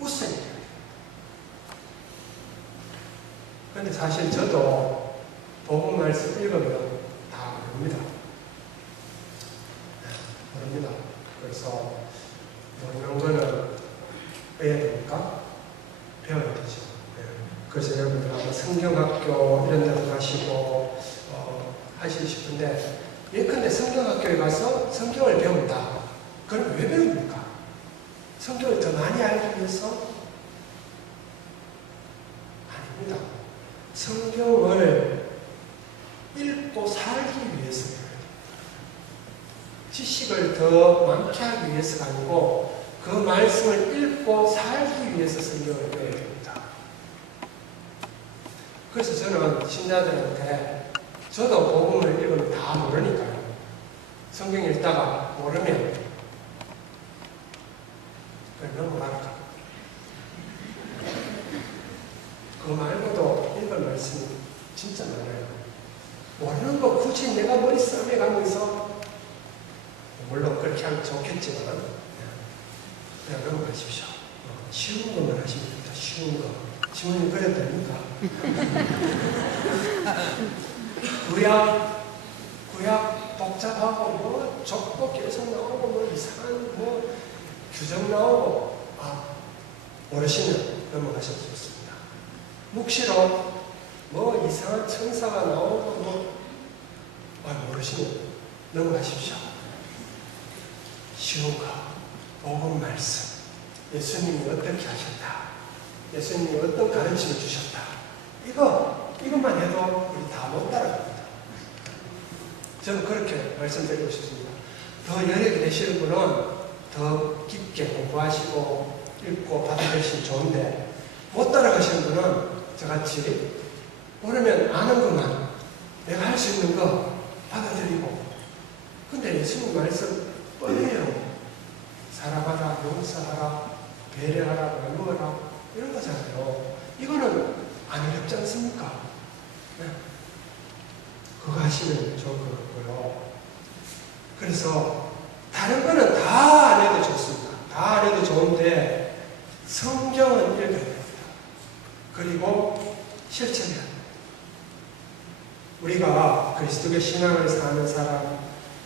우선이에요. 그런데 사실 저도 복음 말씀 읽으면 다 모릅니다. 그래서 모르는 거는 빼야 되니까 배워야 되죠. 그래서 여러분들 아마 성경학교 이런 데도 가시고 하시고 싶은데 예컨대 성경학교에 가서 성경을 배운다. 그럼 왜 배웁니까? 성경을 더 많이 알기 위해서? 아닙니다. 성경을 읽고 살기 위해서 배워야 됩니다. 지식을 더 많게 하기 위해서가 아니고 그 말씀을 읽고 살기 위해서 성경을 배워야 됩니다. 그래서 저는 신자들한테 저도 복음을 읽으면 다 모르니까요. 성경 읽다가 모르면 넘어갈까? 그거 말고도 읽을 말씀이 진짜 많아요. 모르는 거 굳이 내가 머리 싸매 가면서 물론 그렇게 하면 좋겠지만 그냥 넘어가십시오. 쉬운 것만 하시면 됩니다. 쉬운 거. 지문이 그랬다니까. 구약 복잡하고 적고 계속 나오고 이상한 규정 나오고 모르시면 넘어가셔도 좋습니다. 묵시로 이상한 천사가 나오고 모르시면 넘어가십시오. 쉬운 거, 복음 말씀, 예수님이 어떻게 하셨다, 예수님이 어떤 가르침을 주셨다, 이것만 해도 우리 다 못 따라갑니다. 저는 그렇게 말씀드리고 싶습니다. 더 여력이 되시는 분은 더 깊게 공부하시고 읽고 받아들이시면 좋은데 못 따라가시는 분은 저같이 모르면 아는 것만 내가 할 수 있는 거 받아들이고 근데 예수님 말씀 뻔해요. 사랑하라, 용서하라, 배려하라, 나누어라 이런 거잖아요. 이거는 안 어렵지 않습니까? 네. 그거 하시면 좋을 것 같고요. 그래서 다른 거는 다 안 해도 좋습니다. 다 안 해도 좋은데 성경은 읽어야 됩니다. 그리고 실천해야 됩니다. 우리가 그리스도의 신앙을 사는 사람,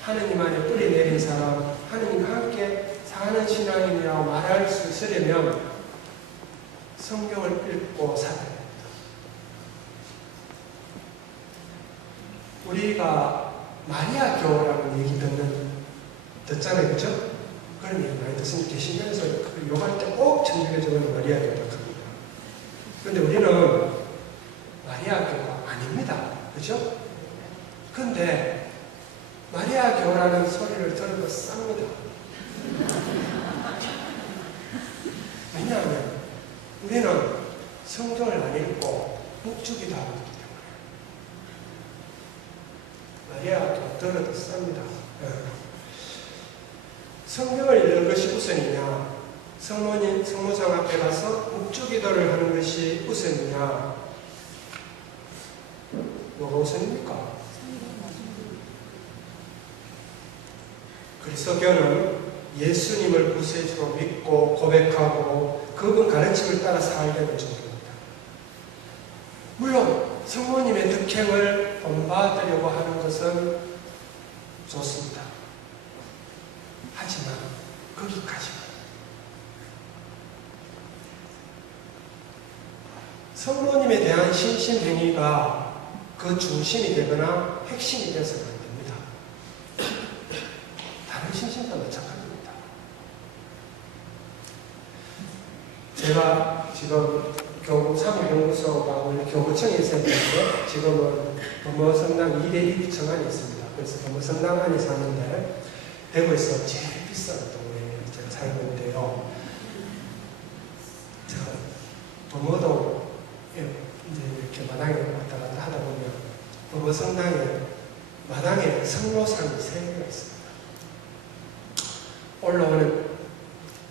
하느님 안에 뿌리 내린 사람, 하느님과 함께 사는 신앙인이라고 말할 수 있으려면 성경을 읽고 살아야 됩니다. 우리가 마리아 교라는 얘기 듣잖아요, 그죠? 그런 얘기 많이 듣습니다. 계시면서 그 요할 때 꼭 천주교 적은 마리아 교라고 합니다. 그런데 우리는 마리아 교가 아닙니다, 그죠? 근데 마리아 교라는 소리를 들어도 쌉니다. 왜냐하면 우리는 성경을 안 읽고 묵주기도 하고 있기 때문에 마리아 교 들어도 쌉니다. 성경을 읽는 것이 우선이냐, 성모상 앞에 가서 묵주기도를 하는 것이 우선이냐, 뭐가 우선입니까? 그리스도교는 예수님을 구세주로 믿고 고백하고 그분 가르침을 따라 살려는 종교입니다. 물론 성모님의 득행을 본받으려고 하는 것은 좋습니다. 하지만 거기까지만. 성모님에 대한 신심행위가 그 중심이 되거나 핵심이 되어서는 안 됩니다. 다른 신심도 마찬가지입니다. 제가 지금 교구 사무연구소가 원래 교구청에 있었는데 지금은 범어성당 2대 1구청 안에 있습니다. 그래서 범어성당 안에 사는데 대구에서 제일 비싼 동네에 제가 살고 있는데요. 제가 범어동 이제 이렇게 마당에 왔다 갔다 하다 보면 범어성당에 마당에 성모상이 3개가 있습니다. 올라오는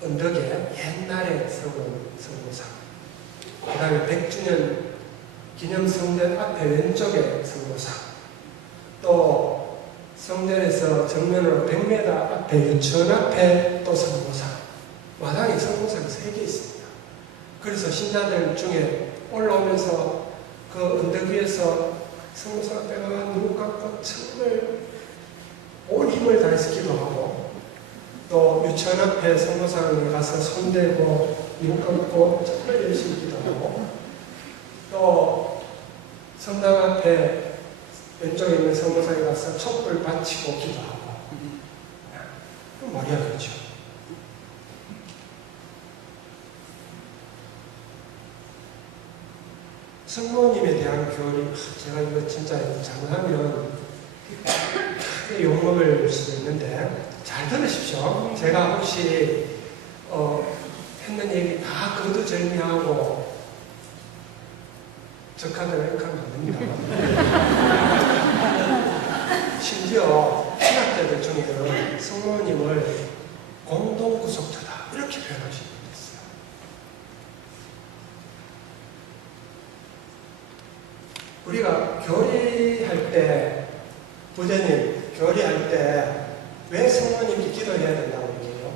언덕에 옛날에 세운 성모상, 그 다음에 100주년 기념성전 앞에 왼쪽에 성모상, 또 성전에서 정면으로 100m 앞에 유치원 앞에 또 성모상, 마당에 성모상이 3개 있습니다. 그래서 신자들 중에 올라오면서 그 언덕 위에서 성모상 앞에 누구 깎고 정말 온 힘을 다해서 기도하고, 또 유치원 앞에 성모상에 가서 손대고 누구 깎고 정말 열심히 기도하고, 또 성당 앞에 왼쪽에 있는 성모상에 가서 촛불 바치고 기도하고. 그럼 마리아 교죠. 성모님에 대한 교리, 제가 이거 진짜 잘못하면 크게 욕먹을 수도 있는데 잘 들으십시오. 제가 혹시 했는 얘기 다 거두절미하고 적하다고 생각하면 안 됩니다. 심지어 신학자들 중에는 성모님을 공동구속주다 이렇게 표현하시는 분도 있어요. 우리가 교리할 때, 부처님 교리할 때 왜 성모님께 기도해야 된다고 얘기해요?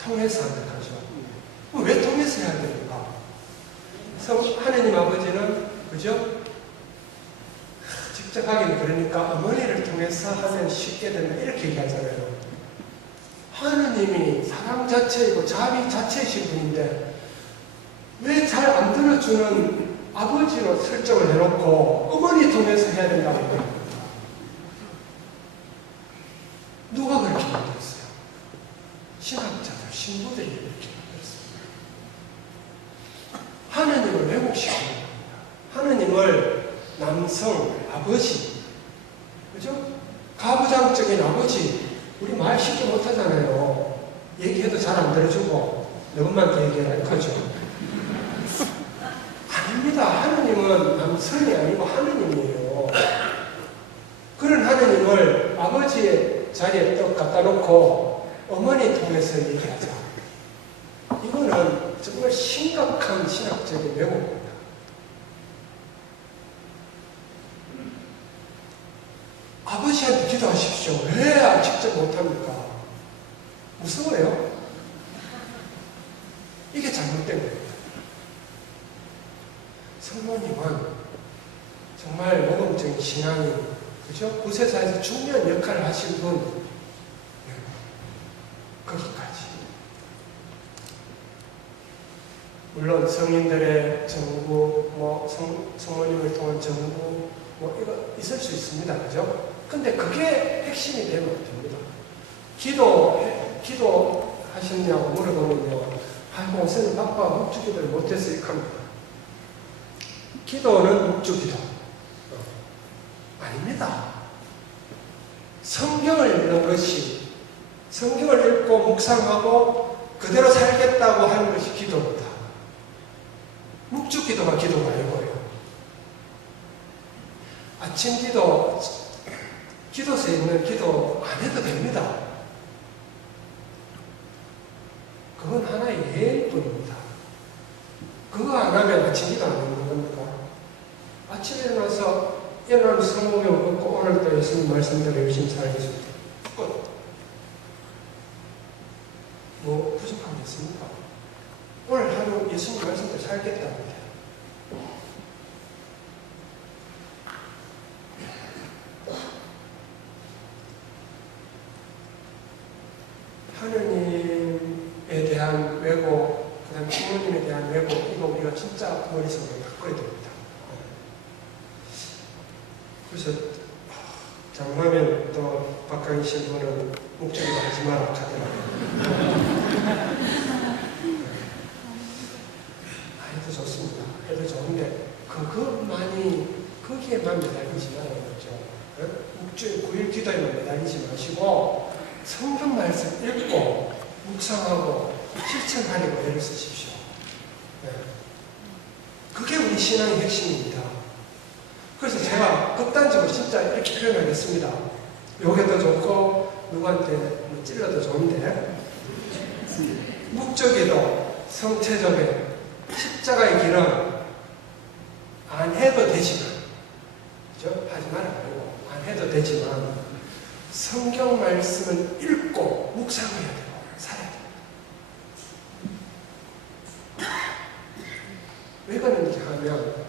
통해서 한다고 하죠. 왜 통해서 해야 됩니까? 하느님 아버지는, 그죠? 직접 하긴 그러니까 어머니를 통해서 하면 쉽게 된다 이렇게 얘기하잖아요. 하느님이 사람 자체이고 자비 자체이신 분인데 왜 잘 안 들어주는 아버지로 설정을 해놓고 어머니 통해서 해야 된다고 얘기합니다. 누가 그렇게 만들었어요? 신학자들, 신부들이 이렇게 만들었습니다. 하느님을 왜곡시키는 겁니다. 하느님을 남성, 아버지, 그죠? 가부장적인 아버지, 우리 말 쉽게 못하잖아요. 얘기해도 잘 안 들어주고 내 것만 얘기해라 이거죠. 아닙니다. 하느님은 남성이 아니고 하느님이에요. 그런 하느님을 아버지의 자리에 또 갖다 놓고 어머니 통해서 얘기하자. 이거는 정말 심각한 신학적인 왜곡입니다. 이게 잘못된 겁니다. 성모님은 정말 모범적인 신앙인, 그죠? 구세사에서 중요한 역할을 하신 분, 네. 거기까지. 물론 성인들의 정부, 성모님을 통한 정부, 이거 있을 수 있습니다. 그죠? 근데 그게 핵심이 되면 안 됩니다. 기도하셨냐고 물어보면요. 아이고, 선생님 바빠 묵주기도를 못해서 이렇게 합니다. 기도는 묵주기도. 아닙니다. 성경을 읽는 것이, 성경을 읽고 묵상하고 그대로 살겠다고 하는 것이 기도입니다. 묵주기도가 기도가 아니고요. 아침 기도, 기도서에 있는 기도 안 해도 됩니다. 그건 하나의 예일 뿐입니다. 그거 안 하면 아침 기도 안 하는 겁니까? 아침에 일어나면 성공을 걷고 오늘도 예수님 말씀대로 열심히 살겠습니다. 끝. 뭐 부족한 게 있습니까? 오늘 하루 예수님 말씀대로 살겠답니다. 하느님에 대한 왜곡, 그 다음에 부모님에 대한 왜곡, 이거 우리가 진짜 머릿속에 바꿔야 됩니다. 그래서 장하면 또 박강희 신부는 목적으로 하지 마라 하더라고요. 해도 좋습니다. 해도 좋은데 그것만이 거기에만 매달리지 말아요. 그렇죠? 묵주의 9일 기도에만 매달리지 마시고 성경 말씀 읽고 묵상하고 실천하려고 애를 쓰십시오. 네. 그게 우리 신앙의 핵심입니다. 그래서 제가 극단적으로 진짜 이렇게 표현하겠습니다. 요게도 좋고 누구한테 찔러도 좋은데 묵적에도 성체적에 십자가의 길은 안 해도 되지만, 그죠? 하지 말아요. 안 해도 되지만 성경 말씀을 읽고 묵상해야 되고 살아야 돼요. 왜 그런지 하면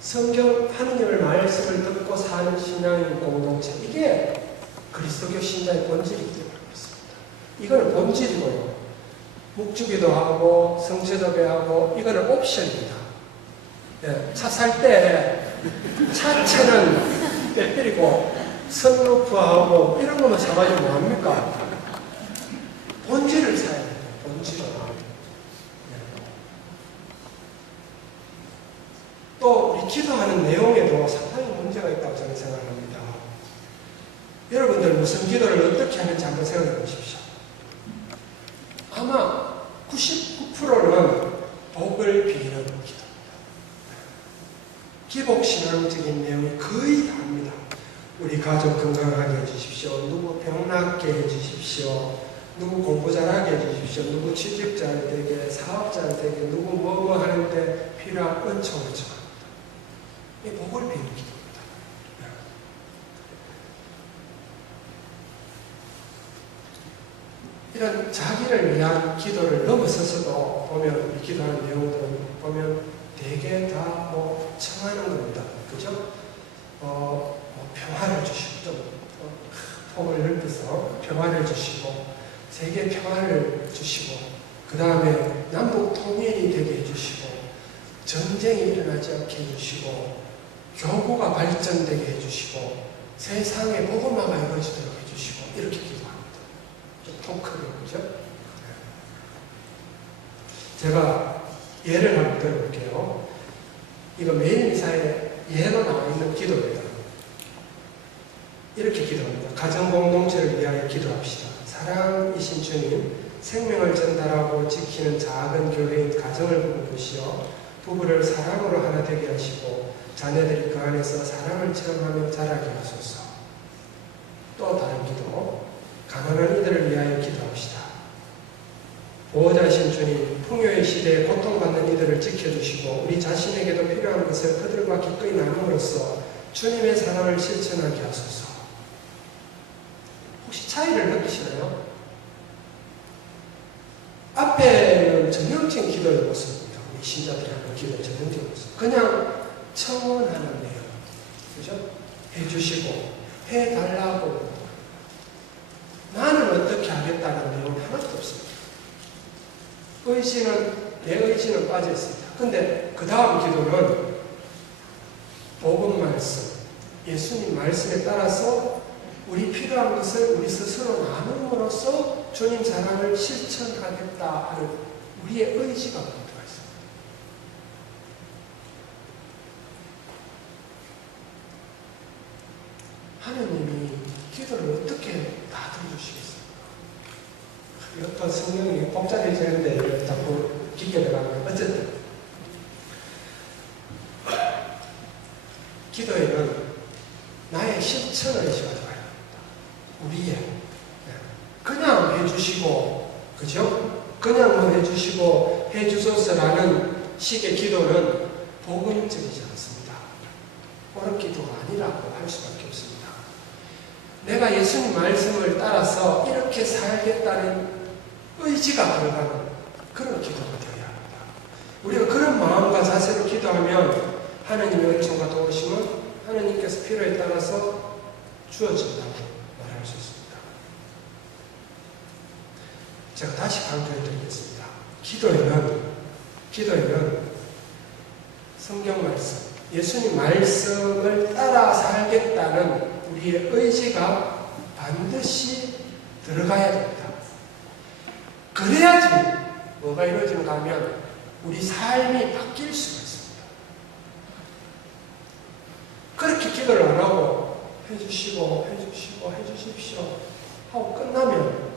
성경 하느님의 말씀을 듣고 사는 신앙인 공동체, 이게 그리스도교 신자의 본질이기 때문에 그렇습니다. 이거는 본질이고요. 묵주기도 하고 성체접배하고 이거는 옵션입니다. 예, 차 살 때 차체는 빼뜨리고 선루프하고 이런 것만 사가지고 뭐합니까? 본질을 사야 돼요. 본질을. 또 우리 기도하는 내용에도 상당히 문제가 있다고 저는 생각합니다. 여러분들 무슨 기도를 어떻게 하는지 한번 생각해 보십시오. 아마 99%는 복을 비는 기도입니다. 기복신앙적인 내용이 거의 다입니다. 우리 가족 건강하게 해주십시오. 누구 병 낫게 해주십시오. 누구 공부 잘하게 해주십시오. 누구 취직잘 되게, 사업잘 되게, 누구 뭐 하는데 필요한 은총을 청합니다. 이 복을 비는 기도입니다. 이런 자기를 위한 기도를 넘어서서도 보면 이 기도하는 내용들을 보면 대개 다 청하는 겁니다. 그죠? 평화를 주시고, 좀 폭을 넓혀서 평화를 주시고, 세계 평화를 주시고, 그 다음에 남북 통일이 되게 해주시고, 전쟁이 일어나지 않게 해주시고, 교구가 발전되게 해주시고, 세상에 복음화가 이루어지도록 해주시고, 이렇게 기도합니다. 좀 통크게, 그죠? 제가 예를 한번 들어볼게요. 이거 매일 미사에 예로 나와 있는 기도입니다. 이렇게 기도합니다. 가정 공동체를 위하여 기도합시다. 사랑이신 주님, 생명을 전달하고 지키는 작은 교회인 가정을 보시어 부부를 사랑으로 하나 되게 하시고 자녀들이 그 안에서 사랑을 체험하며 자라게 하소서. 또 다른 기도, 가난한 이들을 위하여 기도합시다. 보호자이신 주님, 풍요의 시대에 고통받는 이들을 지켜주시고 우리 자신에게도 필요한 것을 그들과 기꺼이 나눔으로써 주님의 사랑을 실천하게 하소서. 혹시 차이를 느끼시나요? 앞에 앞에는 전형적인 기도의 모습입니다. 우리 신자들이 하는 기도의 전형적인 모습. 그냥 청원하는 내용. 그죠? 해주시고, 해달라고. 나는 어떻게 하겠다는 내용이 하나도 없습니다. 내 의지는 빠져 있습니다. 근데 그 다음 기도는 복음 말씀, 예수님 말씀에 따라서 우리 필요한 것을 우리 스스로 나눔으로써 주님 사랑을 실천하겠다 하는 우리의 의지가 들어가 있습니다. 하느님이 기도를 어떻게 다 들어주시겠습니까? 이것도 성경이 복잡해지는데 자꾸 깊게 들어가면 어쨌든 기도에는 나의 실천을 가져가야 합니다. 우리의 그냥 해주시고 그죠? 그냥 뭐 해주시고 해주소서라는 식의 기도는 복음적이지 않습니다. 옳은 기도가 아니라고 할 수밖에 없습니다. 내가 예수님 말씀을 따라서 이렇게 살겠다는 의지가 들어가는 그런 기도가 되어야 합니다. 우리가 그런 마음과 자세로 기도하면 하나님의 은총과 도우심은 하나님께서 필요에 따라서 주어진다고 말할 수 있습니다. 제가 다시 강조해 드리겠습니다. 기도에는 성경 말씀, 예수님 말씀을 따라 살겠다는 우리의 의지가 반드시 들어가야 됩니다. 그래야지 뭐가 이루어지는가 하면 우리 삶이 바뀔 수가 있습니다. 그렇게 기도를 안 하고 해주십시오 하고 끝나면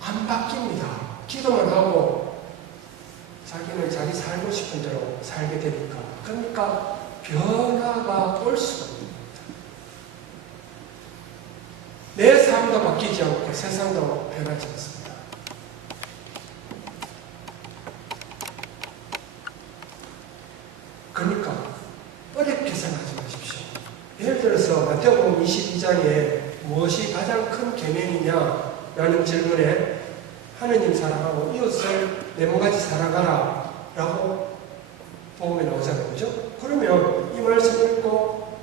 안 바뀝니다. 기도만 하고 자기는 자기 살고 싶은 대로 살게 되니까. 그러니까 변화가 올 수가 없는 겁니다. 내 삶도 바뀌지 않고 세상도 변하지 않습니다. 그러니까 어렵게 생각하지 마십시오. 예를 들어서 마태복음 22장에 무엇이 가장 큰 계명이냐 라는 질문에 하느님 사랑하고 이웃을 내 몸같이 사랑하라 라고 복음에 나오잖아요. 그죠? 그러면 이 말씀 읽고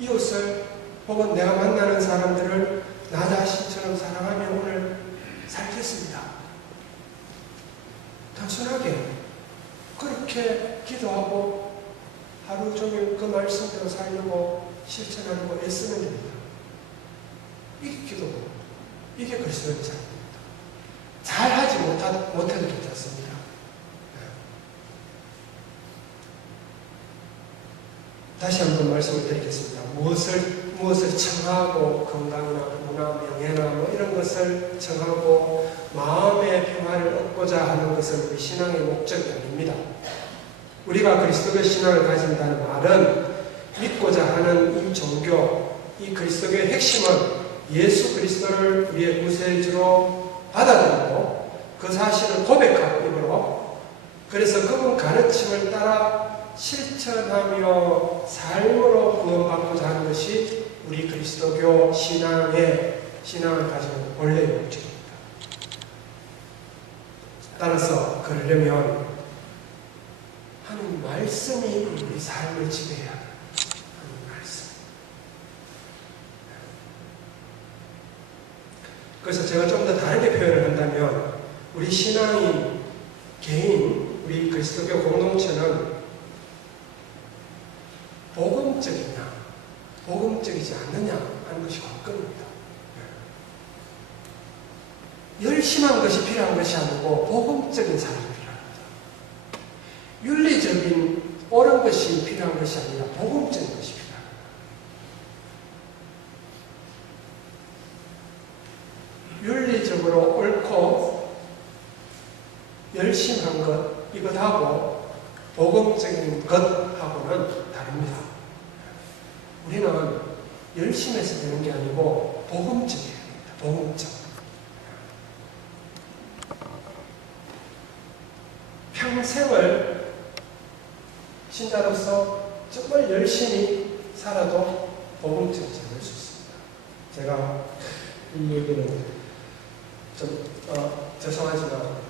이웃을 혹은 내가 만나는 사람들을 나 자신처럼 사랑하며 오늘 살겠습니다. 단순하게 그렇게 기도하고 하루 종일 그 말씀대로 살려고 실천하려고 애쓰면 됩니다. 이게 기도고 이게 그리스도의 삶입니다. 잘하지 못해도 괜찮습니다. 다시 한번 말씀을 드리겠습니다. 무엇을 청하고 건강이나 부나 명예나 뭐 이런 것을 청하고 마음의 평화를 얻고자 하는 것은 우리 신앙의 목적이 아닙니다. 우리가 그리스도의 신앙을 가진다는 말은 믿고자 하는 이 종교, 이 그리스도의 핵심은 예수 그리스도를 우리의 구세주로 받아들이고 그 사실을 고백하고 입으로 그래서 그분 가르침을 따라 실천하며 삶으로 구원받고자 하는 것이 우리 그리스도교 신앙을 가지는 원래의 목적입니다. 따라서 그러려면 하나님 말씀이 우리 삶을 지배해야 합니다. 하나님 말씀. 그래서 제가 좀 더 다르게 표현을 한다면 우리 신앙인, 개인, 우리 그리스도교 공동체는 복음적이냐, 복음적이지 않느냐 하는 것이 관건입니다. 열심한 것이 필요한 것이 아니고 복음적인 사람이 필요합니다. 윤리적인 옳은 것이 필요한 것이 아니라 복음적인 것이 필요합니다. 윤리적으로 옳고 열심한 것, 이것하고 복음적인 것하고는 다릅니다. 우리는 열심해서 되는 게 아니고 복음적이어야 합니다. 복음적. 평생을 신자로서 정말 열심히 살아도 복음적이지 않을 수 있습니다. 제가 이 얘기는 좀 죄송하지만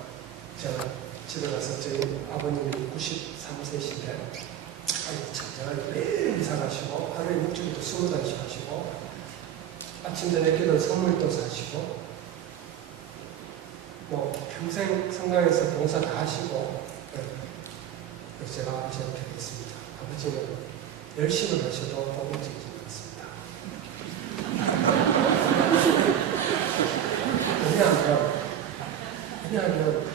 제가 집에 가서 저희 아버님이 93세신데 아이고 참 제가 매일 이사 가시고 하루에 목주기도 20단씩 하시고 아침 저녁 기도 선물도 사시고 뭐 평생 성당에서 봉사 다 하시고 그래서 제가 아버지한테 했습니다. 아버지는 열심히 하셔도 복음적이지 않습니다. 왜냐하면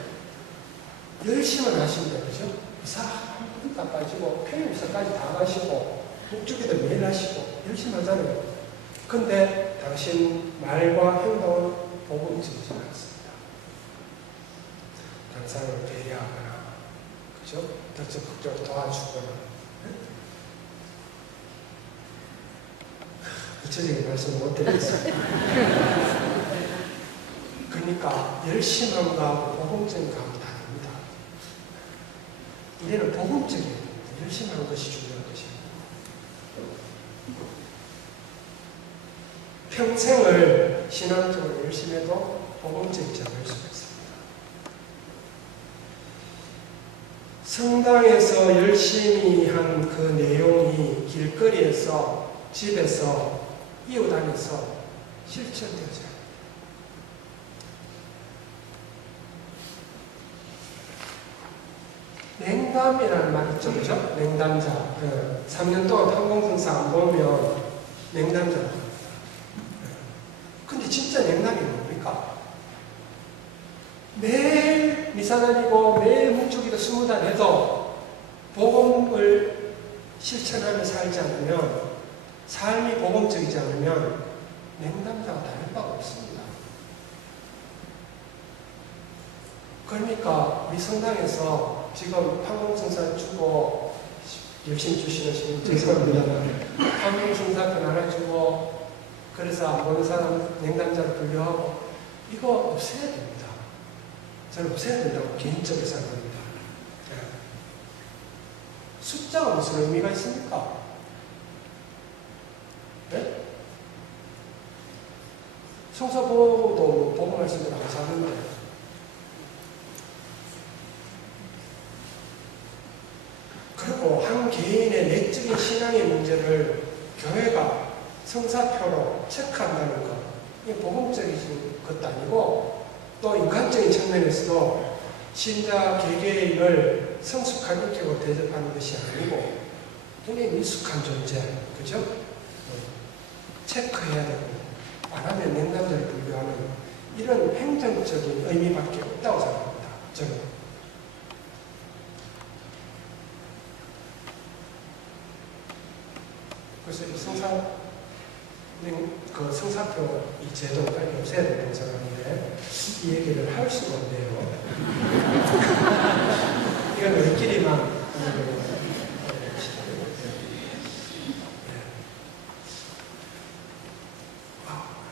열심히 하신다, 그죠? 이사 한 번도 다 빠지고 평일이사까지 다 가시고 목주기도 매일 하시고 열심히 하잖아요. 근데 당신 말과 행동은 복음적이지 않습니다. 다른 사람을 배려하거나 그죠? 더 적극적으로 도와주거나 구체적인 말씀 못 드리겠습니다. 그러니까 열심한 거하고 복음적인 거하고 다릅니다. 우리는 복음적인 열심히 하는 것이 중요한 것이에요. 평생을 신앙적으로 열심히 해도 복음적이지 않을 수가 있습니다. 성당에서 열심히 한 그 내용이 길거리에서, 집에서, 이웃 안에서 실천되어져요. 냉담이라는 말 있죠, 그죠? 냉담자. 3년 동안 판공승사 안 보면 냉담자라고 합니다. 근데 진짜 냉담이 뭡니까? 매일 미사 다니고 매일 묵주기도 20단 해도 복음을 실천하며 살지 않으면, 삶이 복음적이지 않으면 냉담자가 다를 바가 없습니다. 그러니까 우리 성당에서 지금 판공승사 주고 열심히 주시는 시민 죄송합니다만 판공승사권 하나 주고 그래서 안 보는 사람 냉담자로 분류하고 이거 없애야 됩니다. 저는 없애야 된다고 개인적으로 생각합니다. 네. 숫자가 무슨 의미가 있습니까? 네? 성서보도 보고 말씀을 안 사는데 그리고 한 개인의 내적인 신앙의 문제를 교회가 성사표로 체크한다는 것, 이게 복음적인 것도 아니고 또 인간적인 측면에서도 신자 개개인을 성숙한 인격으로 대접하는 것이 아니고 굉장히 미숙한 존재, 그죠? 체크해야 되고 안 하면 냉담자를 분류하는 이런 행정적인 의미밖에 없다고 생각합니다. 저는. 그래서 이 성사표 이 제도를 빨리 없애야 된다고 생각하는데 이 얘기를 할 수가 없네요. 이건 우리끼리만 하는 거예요.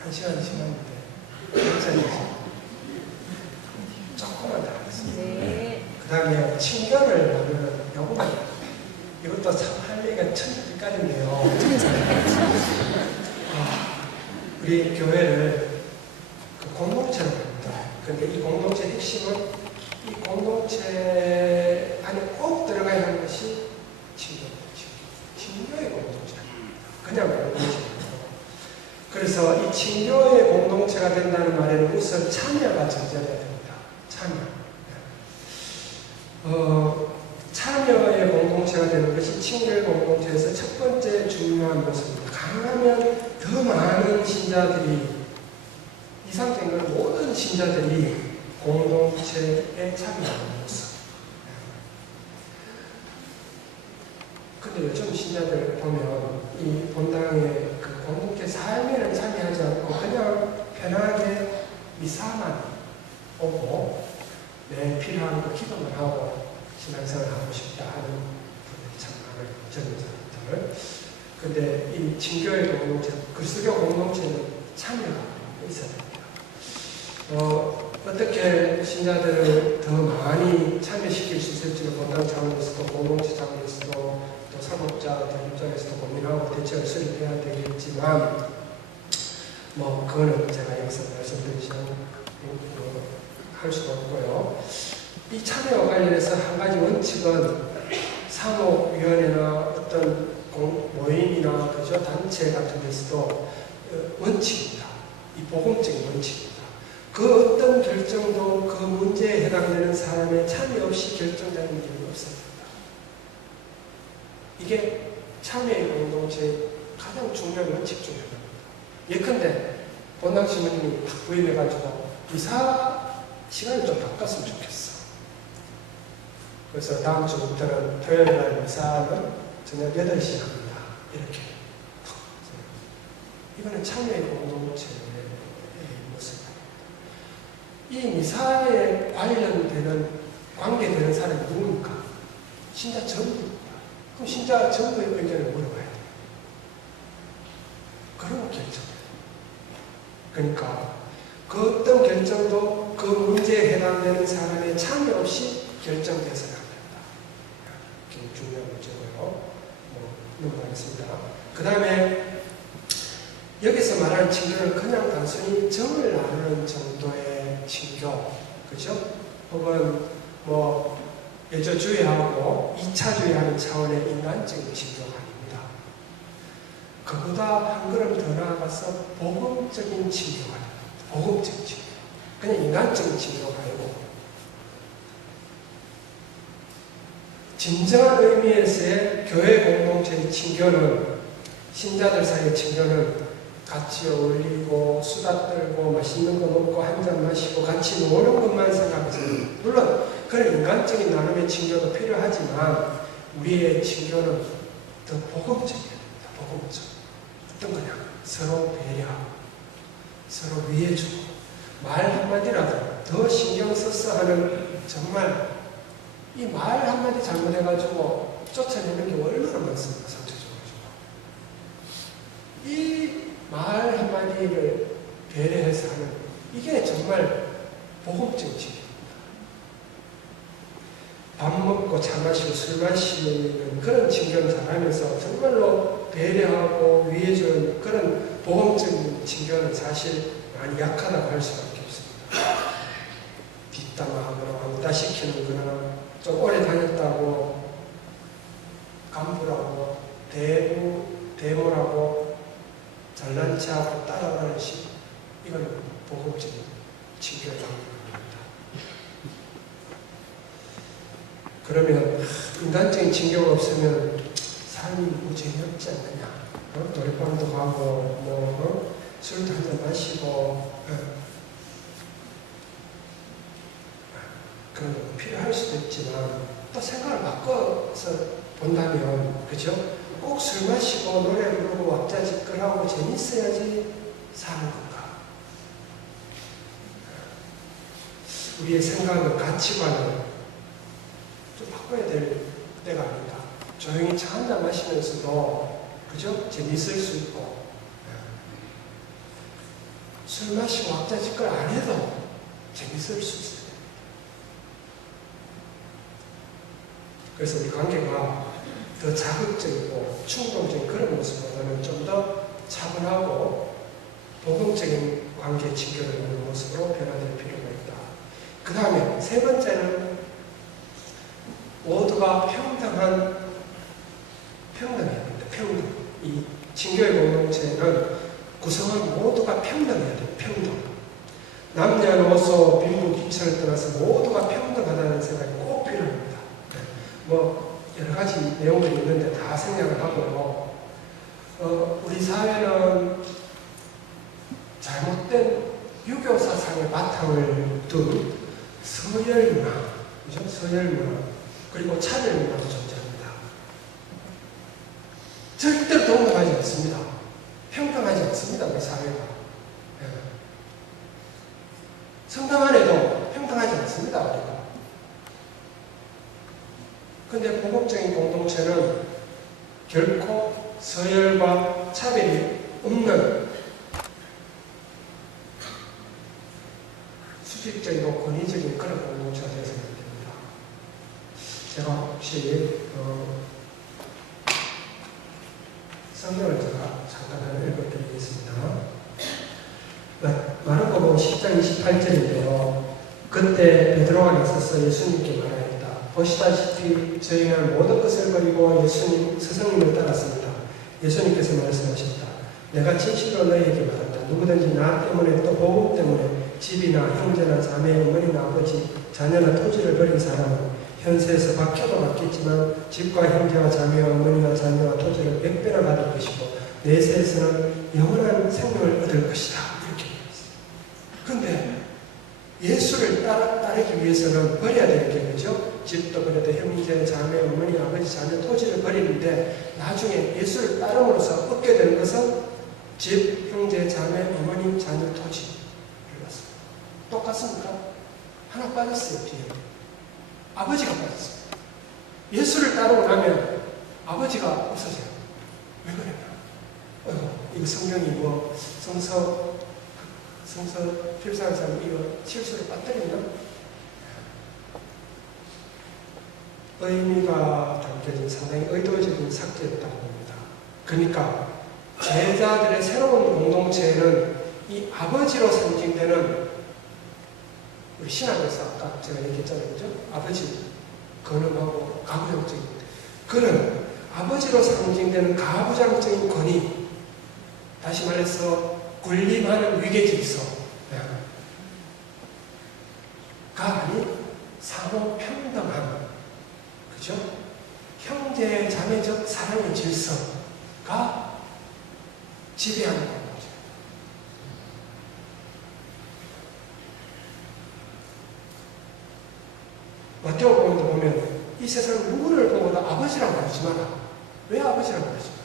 한 시간이 지났는데 조금만 더 하겠습니다. 네. 그 다음에 친교를 하면 이것도 참 할 얘기가 천지까지인데요. 우리 교회를 그 공동체로 합니다. 근데 이 공동체의 핵심은 이 공동체 안에 꼭 들어가야 하는 것이 친교의 공동체입니다. 그냥 공동체입니다. 그래서 이 친교의 공동체가 된다는 말에는 우선 참여가 전제돼야 됩니다. 참여의 공동체가 되는 것이 친교의 공동체에서 첫 번째 중요한 모습입니다. 가능하면 더 많은 신자들이, 이상적인 건 모든 신자들이 공동체에 참여하는 모습. 근데 요즘 신자들 보면 이 본당의 그 공동체 삶에는 참여하지 않고 그냥 편하게 미사만 오고 내 필요한 거 기도만 하고 신앙생활을 하고 싶다 하는 분들이 참 많아요. 젊은 사람들. 근데 이 친교의 공동체, 그리스도 공동체는 참여가 있어야 됩니다. 어떻게 신자들을 더 많이 참여시킬 수 있을지를 본당 차원에서도 공동체 차원에서도 또 사업자들 입장에서도 고민하고 대책을 수립해야 되겠지만 그거는 제가 여기서 말씀드리지 할 수가 없고요. 이 참여와 관련해서 한 가지 원칙은 사목위원회나 어떤 모임이나 그죠? 단체 같은 데서도 원칙입니다. 이 복음적인 원칙입니다. 그 어떤 결정도 그 문제에 해당되는 사람의 참여 없이 결정되는 일은 없습니다. 이게 참여의 공동체의 가장 중요한 원칙 중에 하나입니다. 예컨대 본당 신부님이 탁 부임해가지고 이사 시간을 좀 바꿨으면 좋겠어. 그래서 다음 주부터는 토요일날 이사는 저녁 8시에 합니다. 이렇게. 이거는 참여의 공동체의 모습입니다. 이 미사에 관련되는, 관계되는 사람이 누굽니까? 신자 전부입니다. 그럼 신자 전부의 의견을 물어봐야 돼요. 그러고 결정해요. 그러니까 그 어떤 결정도 그 문제에 해당되는 사람의 참여 없이 결정돼서는 안 된다. 굉장히 중요한 문제고요. 넘어가겠습니다. 그 다음에 여기서 말하는 친교는 그냥 단순히 정을 나누는 정도의 친교, 그죠? 혹은 예조주의하고 2차주의하는 차원의 인간적인 친교가 아닙니다. 그보다 한 걸음 더 나아가서 복음적인 친교가 아닙니다. 복음적인 친교. 그냥 인간적인 친교가 아니고 진정한 의미에서의 교회 공동체의 친교는, 신자들 사이의 친교는 같이 어울리고 수다 떨고 맛있는 거 먹고 한잔 마시고 같이 노는 것만 생각해서, 물론 그런 인간적인 나눔의 친교도 필요하지만 우리의 친교는 더 복음적이어야 됩니다. 복음적. 어떤 거냐? 서로 배려하고 서로 위해주고 말 한마디라도 더 신경 써서 하는, 정말 이 말 한마디 잘못해가지고 쫓아내는 게 얼마나 많습니까? 상처 줘가지고. 이 말 한마디를 배려해서 하는, 이게 정말 복음적인 친교입니다. 밥 먹고 차 마시고 술 마시는 그런 친교는 잘하면서 정말로 배려하고 위해주는 그런 복음적인 친교는 사실 많이 약하다고 할 수밖에 없습니다. 뒷담화하거나 왕따 시키는 거나 좀 오래 다녔다고 간부라고 대모라고 잘난 체하고 따라가는 식, 이건 복음적인 친교의 방법입니다. 그러면 인간적인 친교가 없으면 삶이 재미없지 않느냐? 노래방도 가고 술도 한잔 마시고 그런 거 필요할 수도 있지만 또 생각을 바꿔서 본다면, 그죠? 꼭 술 마시고 노래 부르고 왁자지껄하고 재밌어야지 사는 건가? 우리의 생각을, 가치관을 좀 바꿔야 될 때가 아닌가. 조용히 차 한잔 마시면서도, 그죠? 재밌을 수 있고, 술 마시고 왁자지껄 안 해도 재밌을 수 있어요. 그래서 우리 관계가 더 자극적이고 충동적인 그런 모습보다는 좀 더 차분하고 복음적인 관계 친교를 하는 모습으로 변화될 필요가 있다. 그 다음에 세 번째는 모두가 평등해야 됩니다. 평등. 이 친교의 공동체는 구성원 모두가 평등해야 돼요. 평등. 남녀노소 빈부 기천을 떠나서 모두가 평등하다는 생각이 꼭 필요합니다. 여러 가지 내용들이 있는데 다 생략을 하고, 우리 사회는 잘못된 유교 사상의 바탕을 둔 서열 문화, 그죠? 서열 문화, 그리고 차별 문화도 존재합니다. 절대로 동등하지 않습니다. 평등하지 않습니다. 우리 사회가. 성당 안에도 평등하지 않습니다. 우리가. 그런데 복음적인 공동체는 결코 서열과 차별이 없는 수직적이고 권위적인 그런 공동체가 되어서는 안 됩니다. 제가 혹시 성경을 제가 잠깐 읽어드리겠습니다. 마르코복음 10장 28절인데요. 그때 베드로가 나서서 예수님께 말하였다. 보시다시피 저희는 모든 것을 버리고 예수님 스승님을 따랐습니다. 예수님께서 말씀하셨다. 내가 진실로 너희에게 말한다. 누구든지 나 때문에 또 복음 때문에 집이나 형제나 자매, 어머니나 아버지, 자녀나 토지를 버린 사람은 현세에서 박혀도 받겠지만 집과 형제와 자매와 어머니와 자녀와 토지를 100배나 받을 것이고 내세에서는 영원한 생명을 얻을 것이다. 이렇게 얘기했어요. 그런데 예수를 따르기 위해서는 버려야 되는 게 뭐죠? 집도 버려도 형제, 자매, 어머니, 아버지, 자녀, 토지를 버리는데 나중에 예수를 따름으로써 얻게 되는 것은 집, 형제, 자매, 어머니, 자녀, 토지를 받습니다. 똑같습니까? 하나 빠졌어요. 뒤에. 아버지가 빠졌어요. 예수를 따르고 나면 아버지가 없어져요. 왜 그래요? 이거 성경이 뭐 성서 필사한 사람 이거 실수로 빠뜨렸나? 의미가 담겨진 상당히 의도적인 삭제였다고 봅니다. 그러니까 제자들의 새로운 공동체는 이 아버지로 상징되는 우리 신학에서 아까 제가 얘기했잖아요. 그죠? 아버지, 근엄하고 가부장적인 그는 아버지로 상징되는 가부장적인 권위, 다시 말해서 군림하는 위계질서가 아닌 상호평등한, 그죠? 형제 자매적 사랑의 질서가 지배하는 거죠. 마태복음도 보면 이 세상 누구를 보고도 아버지라고 하지 마라. 왜 아버지라고 하지 마라?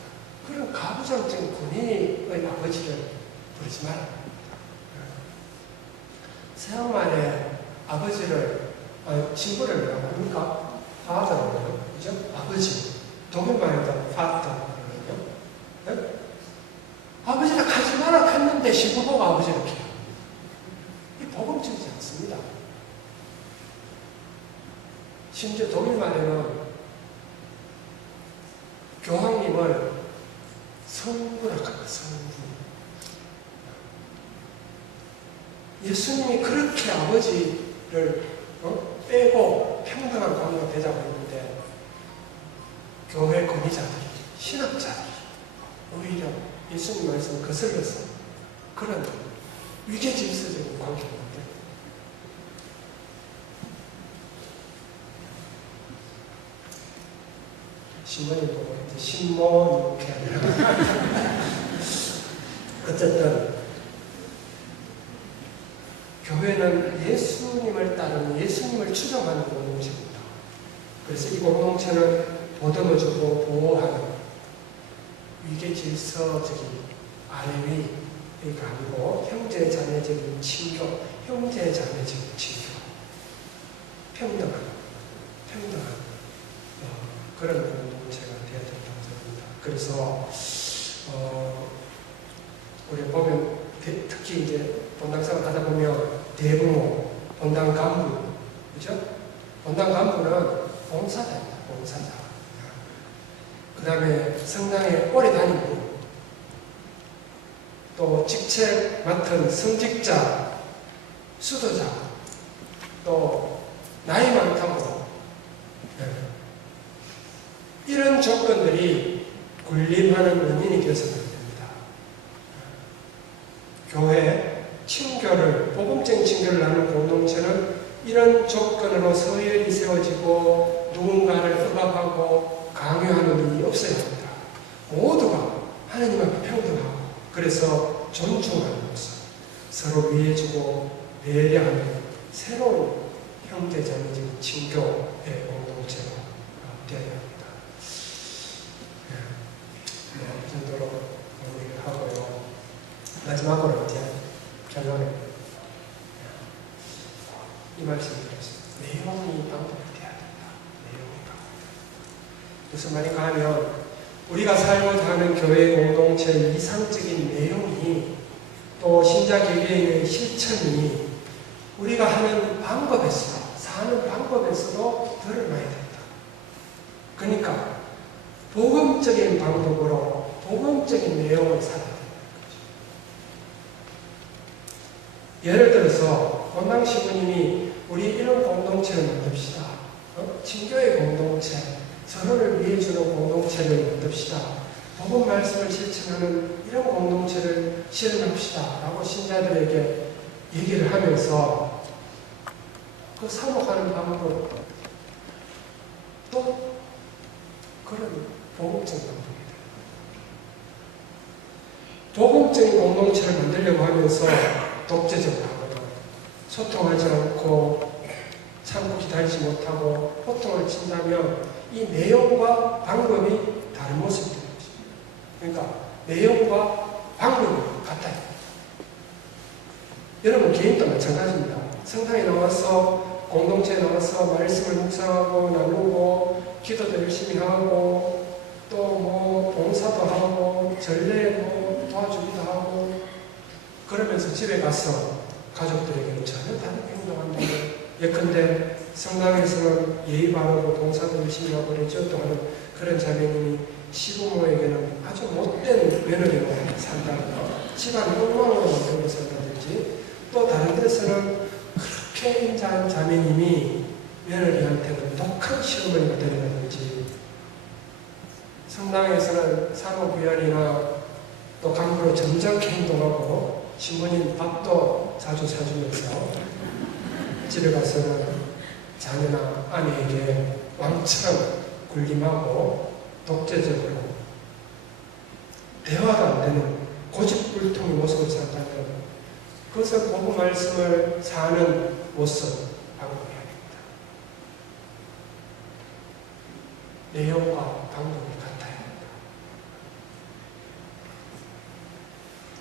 그런 가부장적인 군인의 아버지를 부르지 마라. 서양말에 아버지를, 친구를 뭐라고 합니까? father라고 해요. 그죠? 아버지. 독일말에도 father거든요. 네? 아버지를 가지 마라 했는데 친구 보고 아버지를 해요. 이 복음적이지 않습니다. 심지어 독일말에는 교황님을 성부라고 합니다. 성부. 예수님이 그렇게 아버지를 빼고 평등한 관계가 되자고 했는데 교회 권위자들이, 신학자들이 오히려 예수님 말씀을 거슬려서 그런 위계질서적인 관계입니다. 신부님 보고 이제 신모 이렇게 하더라고요. 어쨌든 교회는 예수님을 따르는, 예수님을 추종하는 공동체입니다. 그래서 이 공동체는 보듬어주고 보호하는 위계질서적인 아래위가 아니고 형제 자매적인 친교, 형제 자매적인 친교, 평등한 그런 공동체가 되어야 된다고 생각합니다. 그래서 우리 보면 특히 이제 본당생활 하다 보면 대부모, 본당 간부, 그죠? 본당 간부는 봉사자입니다. 봉사자. 그 다음에 성당에 오래 다닌 분, 또 직책 맡은 성직자, 수도자, 또 나이 많다고 이런 조건들이 군림하는 원인이 되어서는 안 됩니다. 교회, 친교를, 복음적인 친교를 나누는 공동체는 이런 조건으로 서열이 세워지고 누군가를 억압하고 강요하는 일이 없어야 합니다. 모두가 하나님 앞에 평등하고 그래서 존중하는 모습, 서로 위해주고 배려하는 새로운 형제자매적인 친교의 공동체가 되어야 합니다. 이 정도로 얘기를 하고요. 마지막으로 이제 결론에 이 말씀을 드렸습니다. 내용이 반복돼야 된다. 내용이 반복돼야 된다. 무슨 말인가 하면 우리가 살고자 하는 교회 공동체의 이상적인 내용이 또 신자 개개인의 실천이 우리가 하는 방법에서, 사는 방법에서도 드러나야 된다. 그러니까 복음적인 방법으로 복음적인 내용을 살아야 된다는 거죠. 예를 들어서 본당 시부님이 우리 이런 공동체를 만듭시다. 친교의 공동체, 서로를 위해주는 공동체를 만듭시다. 복음 말씀을 실천하는 이런 공동체를 실현합시다. 라고 신자들에게 얘기를 하면서 그 사모하는 방법 또 그런 복음적인 방법입니다. 복음적인 공동체를 만들려고 하면서 독재적으로 하거나 소통하지 않고 참고 기다리지 못하고 호통을 친다면 이 내용과 방법이 다른 모습이 되는 것입니다. 그러니까 내용과 방법이 같아요. 여러분 개인도 마찬가지입니다. 성당에 나와서 공동체에 나와서 말씀을 묵상하고 나누고 기도도 열심히 하고 또 뭐 봉사도 하고 전례 뭐 도와주기도 하고 그러면서 집에 가서 가족들에게는 전혀 다른 행동한다고 예컨대 성당에서는 예의 바르고 봉사도 열심히 하고 레지오도 하는 그런 자매님이 시부모에게는 아주 못된 며느리로 산다는 거, 집안 엉망으로 만들고 산다든지 또 다른 데서는 그렇게 인자한 자매님이 며느리한테는 독한 시어머니가 되는다든지 성당에서는 사모부연이나 또 강부로 점잖게 행동하고 신부님 밥도 자주 사주면서 집에 가서는 자녀나 아내에게 왕처럼 군림하고 독재적으로 대화가 안 되는 고집불통의 모습을 산다면 그것을 복음 말씀을 사는 모습이라고 해야 됩니다. 내용과 방법이 같아야 합니다.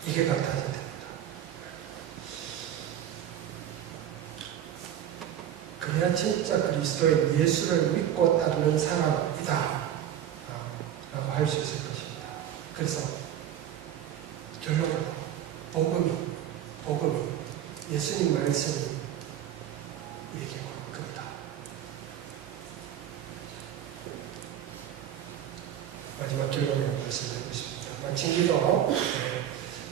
이게 같아야 됩니다. 그래야 진짜 그리스도의 예수를 믿고 따르는 사람이다 라고 할 수 있을 것입니다. 그래서 결론적으로 복음이 예수님 말씀이 얘기하고 겁니다. 마지막 결론으로 말씀드리겠습니다. 마친 기도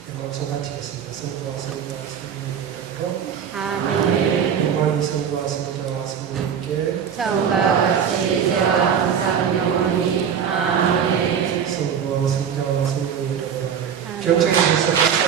영광송 마치겠습니다. 성부와 성부와 성부의 이름으로 아멘. 영광이 성부와 성부와 성부님께 처음과 같이 이제와 항상 영원히 아멘. 성부와 성자와 성부의 이름으로 경청해 주셔서